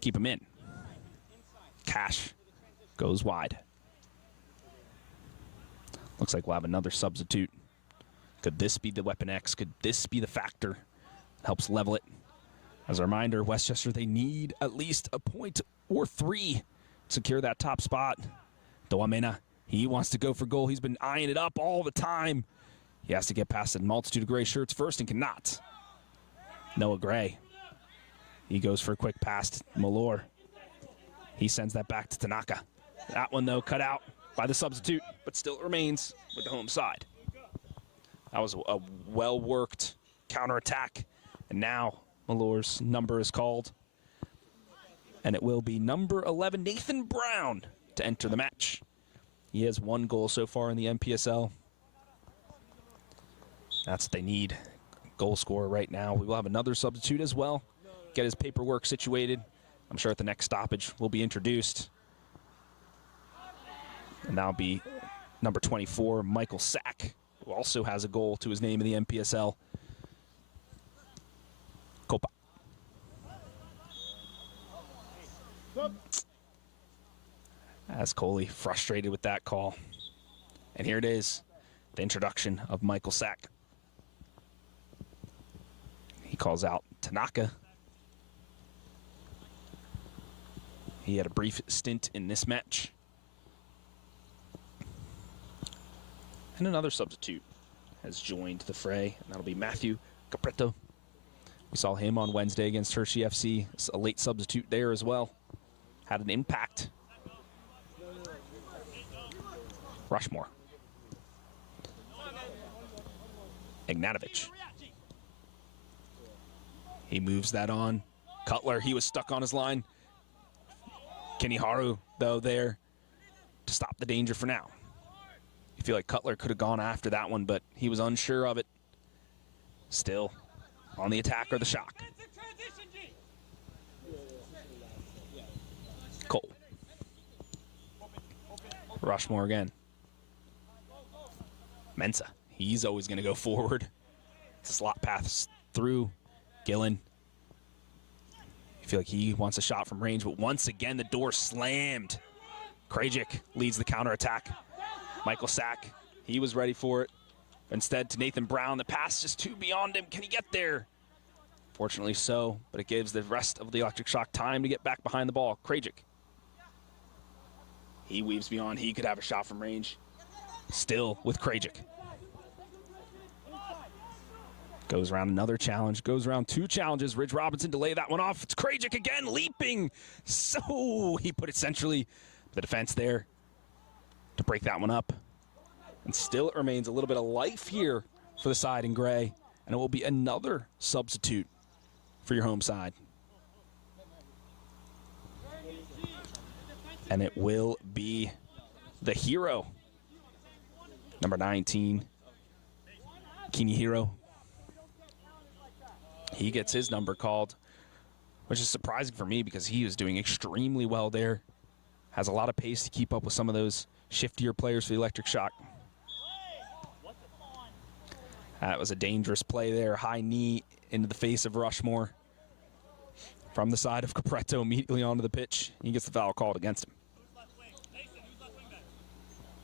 keep him in. Cash goes wide. Looks like we'll have another substitute. Could this be the Weapon X? Could this be the factor that helps level it? As a reminder, Westchester, they need at least a point or three to secure that top spot. Dawamena, he wants to go for goal. He's been eyeing it up all the time. He has to get past a multitude of gray shirts first and cannot. Noah Gray. He goes for a quick pass to Malor. He sends that back to Tanaka. That one, though, cut out by the substitute, but still it remains with the home side. That was a well-worked counterattack, and now Mallore's number is called, and it will be number 11, Nathan Brown, to enter the match. He has 1 goal so far in the MPSL. That's what they need, goal scorer right now. We will have another substitute as well, get his paperwork situated. I'm sure at the next stoppage will be introduced. And that'll be number 24, Michael Sack, who also has a goal to his name in the MPSL. Copa. As Coley frustrated with that call. And here it is, the introduction of Michael Sack. He calls out Tanaka. He had a brief stint in this match. And another substitute has joined the fray, and that'll be Matthew Capretto. We saw him on Wednesday against Hershey FC, a late substitute there as well. Had an impact. Rushmore. Ignatovic. He moves that on. Cutler, he was stuck on his line. Kiniharu, though, there to stop the danger for now. I feel like Cutler could have gone after that one, but he was unsure of it. Still on the attack or the shock. Cole. Rushmore again. Mensah. He's always going to go forward. Slot paths through. Gillen. I feel like he wants a shot from range, but once again the door slammed. Krajic leads the counterattack. Michael Sack, he was ready for it. Instead to Nathan Brown, the pass just too beyond him. Can he get there? Fortunately so, but it gives the rest of the Electric Shock time to get back behind the ball. Krajic. He weaves beyond. He could have a shot from range. Still with Krajic. Goes around another challenge. Goes around 2 challenges. Ridge Robinson to lay that one off. It's Krajic again, leaping. So he put it centrally. The defense there to break that one up. And still it remains a little bit of life here for the side in gray. And it will be another substitute for your home side. And it will be the hero, number 19, Kinihiro. He gets his number called, which is surprising for me because he was doing extremely well there. Has a lot of pace to keep up with some of those shiftier players for the Electric Shock. That was a dangerous play there. High knee into the face of Rushmore. From the side of Capretto immediately onto the pitch. He gets the foul called against him.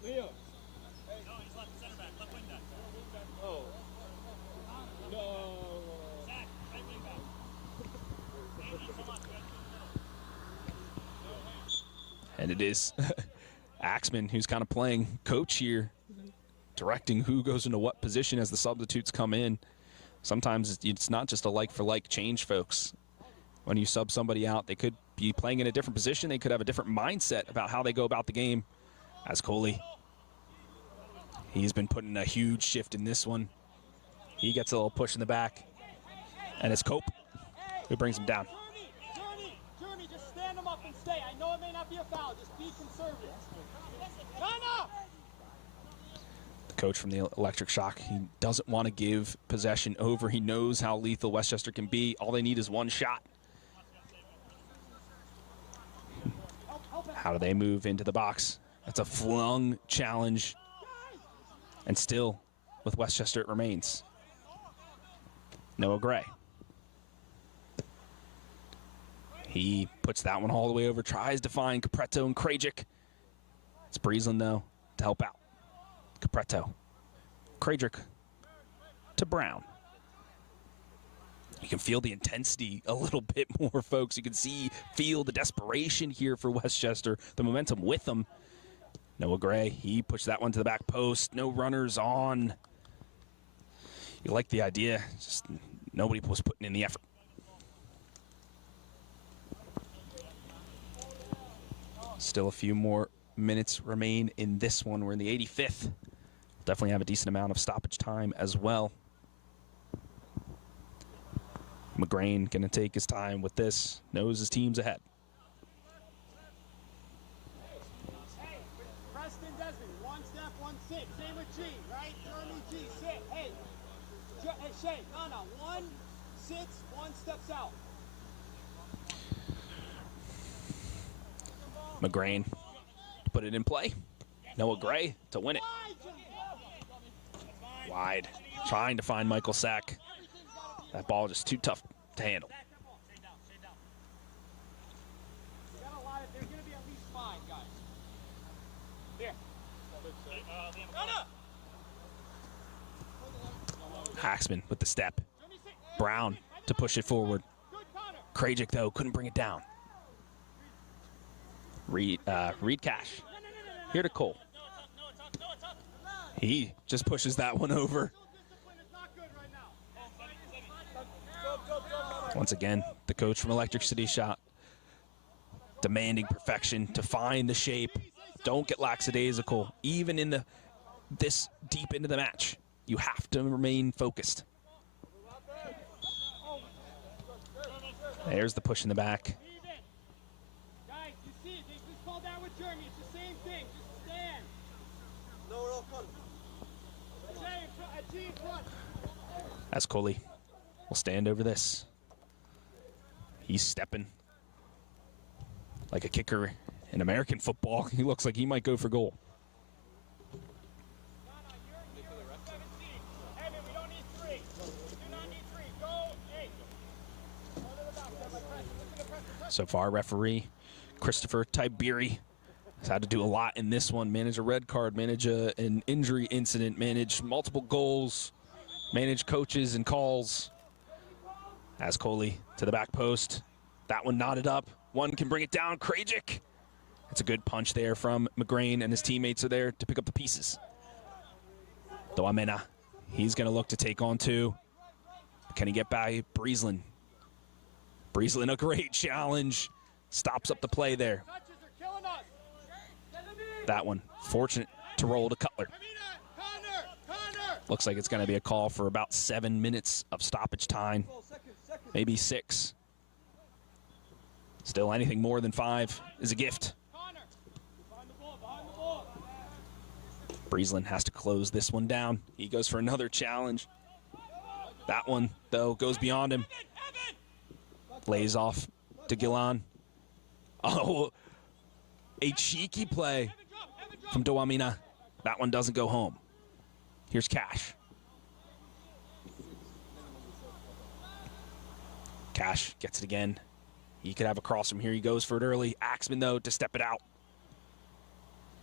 Leo. No, he's left center back, left wing back. Oh. No. Zach, right wing back. And it is Axman who's kind of playing coach here, directing who goes into what position as the substitutes come in. Sometimes it's not just a like-for-like change, folks. When you sub somebody out, they could be playing in a different position. They could have a different mindset about how they go about the game. As Coley, he's been putting a huge shift in this one. He gets a little push in the back. And it's Cope who brings him down. Journey, just stand him up and stay. I know it may not be a foul. Just be conservative. No! The coach from the Electric Shock, he doesn't want to give possession over. He knows how lethal Westchester can be. All they need is one shot. How do they move into the box? That's a flung challenge. And still, with Westchester, it remains. Noah Gray. He puts that one all the way over, tries to find Capretto and Krajic. It's Breezeland, though, to help out. Capretto. Krajic to Brown. You can feel the intensity a little bit more, folks. You can feel the desperation here for Westchester, the momentum with them. Noah Gray, he pushed that one to the back post. No runners on. You like the idea, just nobody was putting in the effort. Still a few more minutes remain in this one. We're in the 85th. Definitely have a decent amount of stoppage time as well. McGrain going to take his time with this. Knows his team's ahead. Preston Desmond, one step, one sit. Same with G, right? Jeremy G, sit. Hey, hey Shay, no. One sits, one steps out. McGrain to put it in play. Noah Gray to win it. Wide. Trying to find Michael Sack. That ball just too tough to handle. There's going to be at least 5 guys. There. Haxman with the step. Brown to push it forward. Krajic, though, couldn't bring it down. Reed Cash. Here to Cole. He just pushes that one over. Once again, the coach from Electric City shot. Demanding perfection to find the shape. Don't get lackadaisical. Even in this deep into the match, you have to remain focused. There's the push in the back. Guys, you see it. They just called out with Jeremy. It's the same thing. Just stand. No, we're all front. G in front. As Coley will stand over this. He's stepping like a kicker in American football. He looks like he might go for goal. So far, referee Christopher Tiberi has had to do a lot in this one. Manage a red card, manage an injury incident, manage multiple goals, manage coaches and calls. As Coley to the back post. That one knotted up. One can bring it down. Krajic. It's a good punch there from McGrain, and his teammates are there to pick up the pieces. Doamena. He's going to look to take on 2. Can he get by Breeslin? Breeslin, a great challenge. Stops up the play there. That one, fortunate to roll to Cutler. Looks like it's going to be a call for about 7 minutes of stoppage time. Maybe 6. Still, anything more than 5 is a gift. Breeslin has to close this one down. He goes for another challenge. That one, though, goes beyond him. Lays off to Gillan. Oh, a cheeky play from Doamena. That one doesn't go home. Here's Cash. Cash gets it again. He could have a cross from here. He goes for it early. Axman, though, to step it out.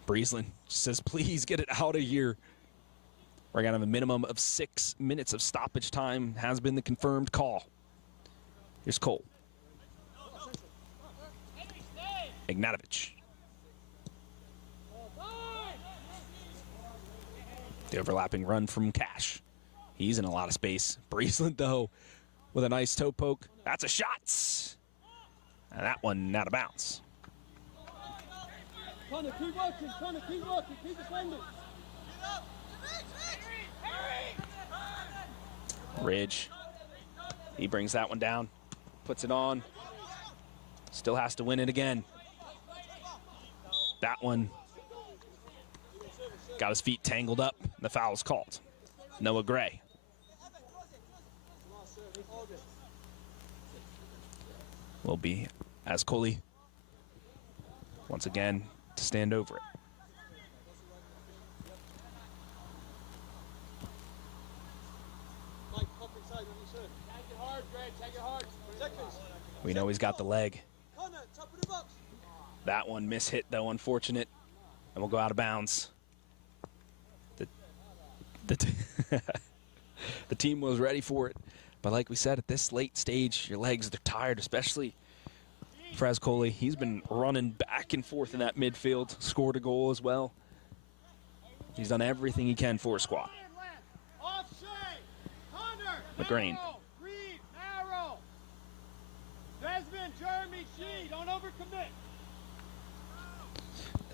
Breeslin says, please get it out of here. We're going to have a minimum of 6 minutes of stoppage time. Has been the confirmed call. Here's Cole. Ignatovic. The overlapping run from Cash. He's in a lot of space. Breeslin, though, with a nice toe poke. That's a shot. And that one out of bounds. Connor, keep working. Connor, keep working. Keep defending. Ridge. He brings that one down. Puts it on. Still has to win it again. That one got his feet tangled up. The foul is called. Noah Gray. Will be as Coley once again to stand over it. We know he's got the leg. That one mishit, though, unfortunate, and will go out of bounds. The team was ready for it, but like we said, at this late stage, your legs, they're tired, especially Fraz Coley. He's been running back and forth in that midfield, scored a goal as well. He's done everything he can for a squad. McGrain. Desmond, Jeremy, G, don't overcommit.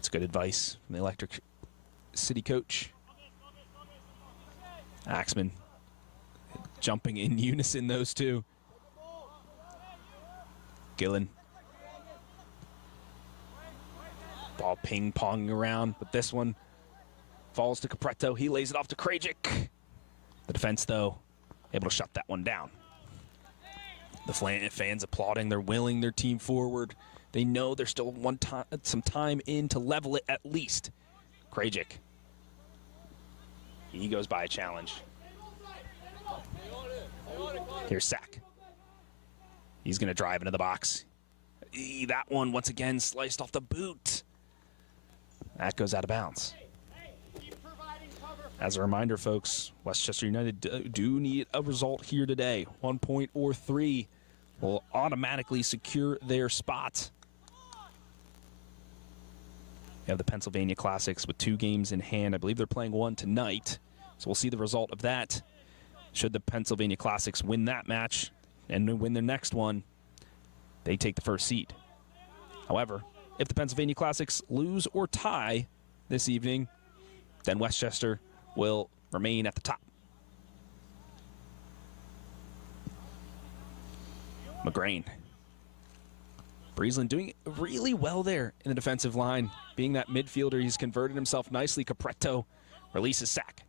That's good advice from the Electric City coach. Axman jumping in unison, those two. Gillen. Ball ping-ponging around, but this one falls to Capretto. He lays it off to Krajic. The defense, though, able to shut that one down. The fans applauding. They're willing their team forward. They know there's still some time in to level it at least. Krajic. He goes by a challenge. Here's Sack. He's going to drive into the box. That one, once again, sliced off the boot. That goes out of bounds. As a reminder, folks, Westchester United do need a result here today. 1 point or 3 will automatically secure their spot. We have the Pennsylvania Classics with 2 games in hand. I believe they're playing one tonight, so we'll see the result of that. Should the Pennsylvania Classics win that match and win their next one, they take the first seed. However, if the Pennsylvania Classics lose or tie this evening, then Westchester will remain at the top. McGrain. Breezeland doing really well there in the defensive line. Being that midfielder, he's converted himself nicely. Capretto releases Sack.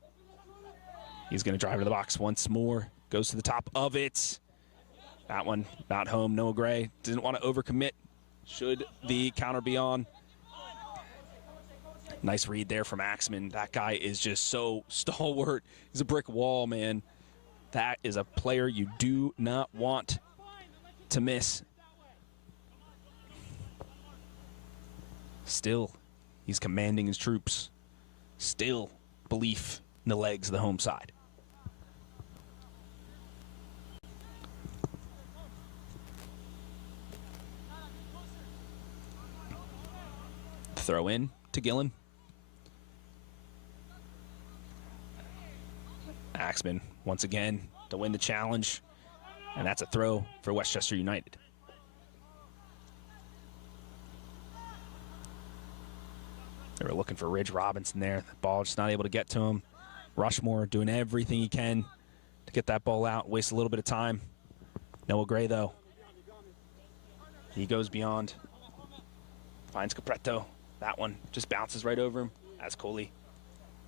He's going to drive to the box once more. Goes to the top of it. That one not home. Noah Gray didn't want to overcommit. Should the counter be on? Nice read there from Axman. That guy is just so stalwart. He's a brick wall, man. That is a player you do not want to miss. Still, he's commanding his troops. Still, belief in the legs of the home side. Throw in to Gillen. Axman once again to win the challenge, and that's a throw for Westchester United. They were looking for Ridge Robinson there. The ball just not able to get to him. Rushmore doing everything he can to get that ball out, waste a little bit of time. Noah Gray, though, he goes beyond. Finds Capretto. That one just bounces right over him. As Coley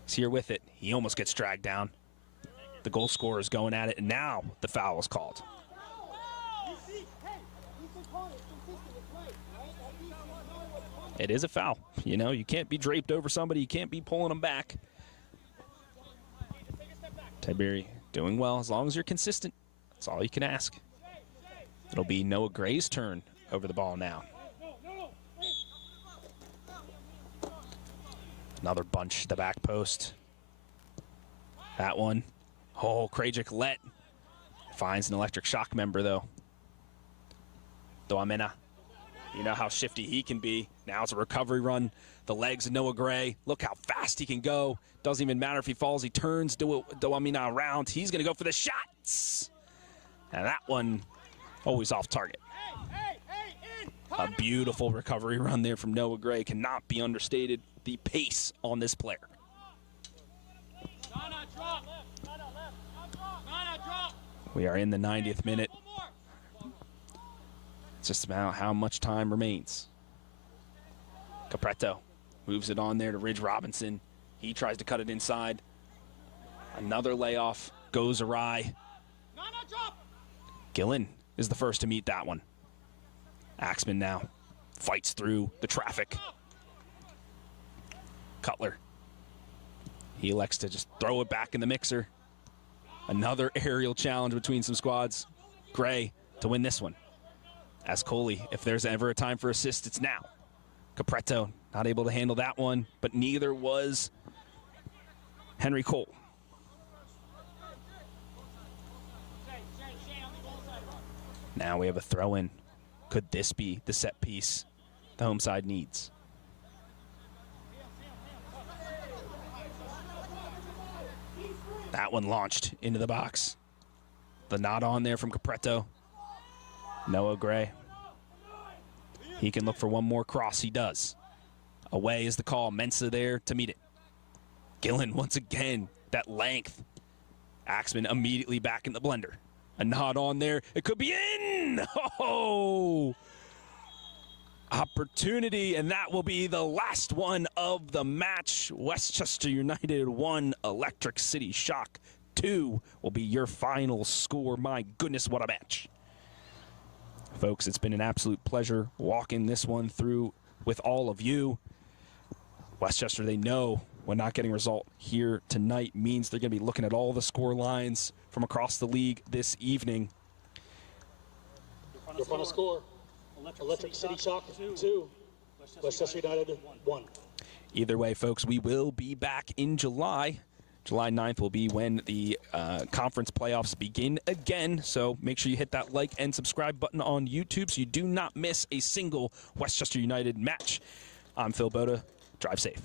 is here with it. He almost gets dragged down. The goal scorer is going at it, and now the foul is called. It is a foul. You know, you can't be draped over somebody. You can't be pulling them back. Tiberi doing well as long as you're consistent. That's all you can ask. It'll be Noah Gray's turn over the ball now. Another bunch to the back post. That one. Oh, Krajic let. Finds an electric shock member, though. Doamena. You know how shifty he can be. Now it's a recovery run. The legs of Noah Gray. Look how fast he can go. Doesn't even matter if he falls. He turns Doamena around. He's going to go for the shots. And that one always off target. A beautiful recovery run there from Noah Gray. Cannot be understated. The pace on this player. We are in the 90th minute. It's just about how much time remains. Capretto moves it on there to Ridge Robinson. He tries to cut it inside. Another layoff goes awry. Gillen is the first to meet that one. Axman now fights through the traffic. Cutler. He elects to just throw it back in the mixer. Another aerial challenge between some squads. Gray to win this one. As Coley, if there's ever a time for assist, it's now. Capretto not able to handle that one, but neither was Henry Cole. Now we have a throw-in. Could this be the set piece the home side needs? That one launched into the box. The nod on there from Capretto. Noah Gray. He can look for one more cross. He does. Away is the call. Mensa there to meet it. Gillen once again, that length. Axman immediately back in the blender. A nod on there. It could be in. Oh! Opportunity, and that will be the last one of the match. Westchester United 1, Electric City Shock 2 will be your final score. My goodness, what a match. Folks, it's been an absolute pleasure walking this one through with all of you. Westchester, they know when not getting a result here tonight means they're going to be looking at all the score lines from across the league this evening. Your final score. Electric City Shock 2, Westchester United 1. Either way, folks, we will be back in July. July 9th will be when the conference playoffs begin again. So make sure you hit that like and subscribe button on YouTube so you do not miss a single Westchester United match. I'm Phil Boda. Drive safe.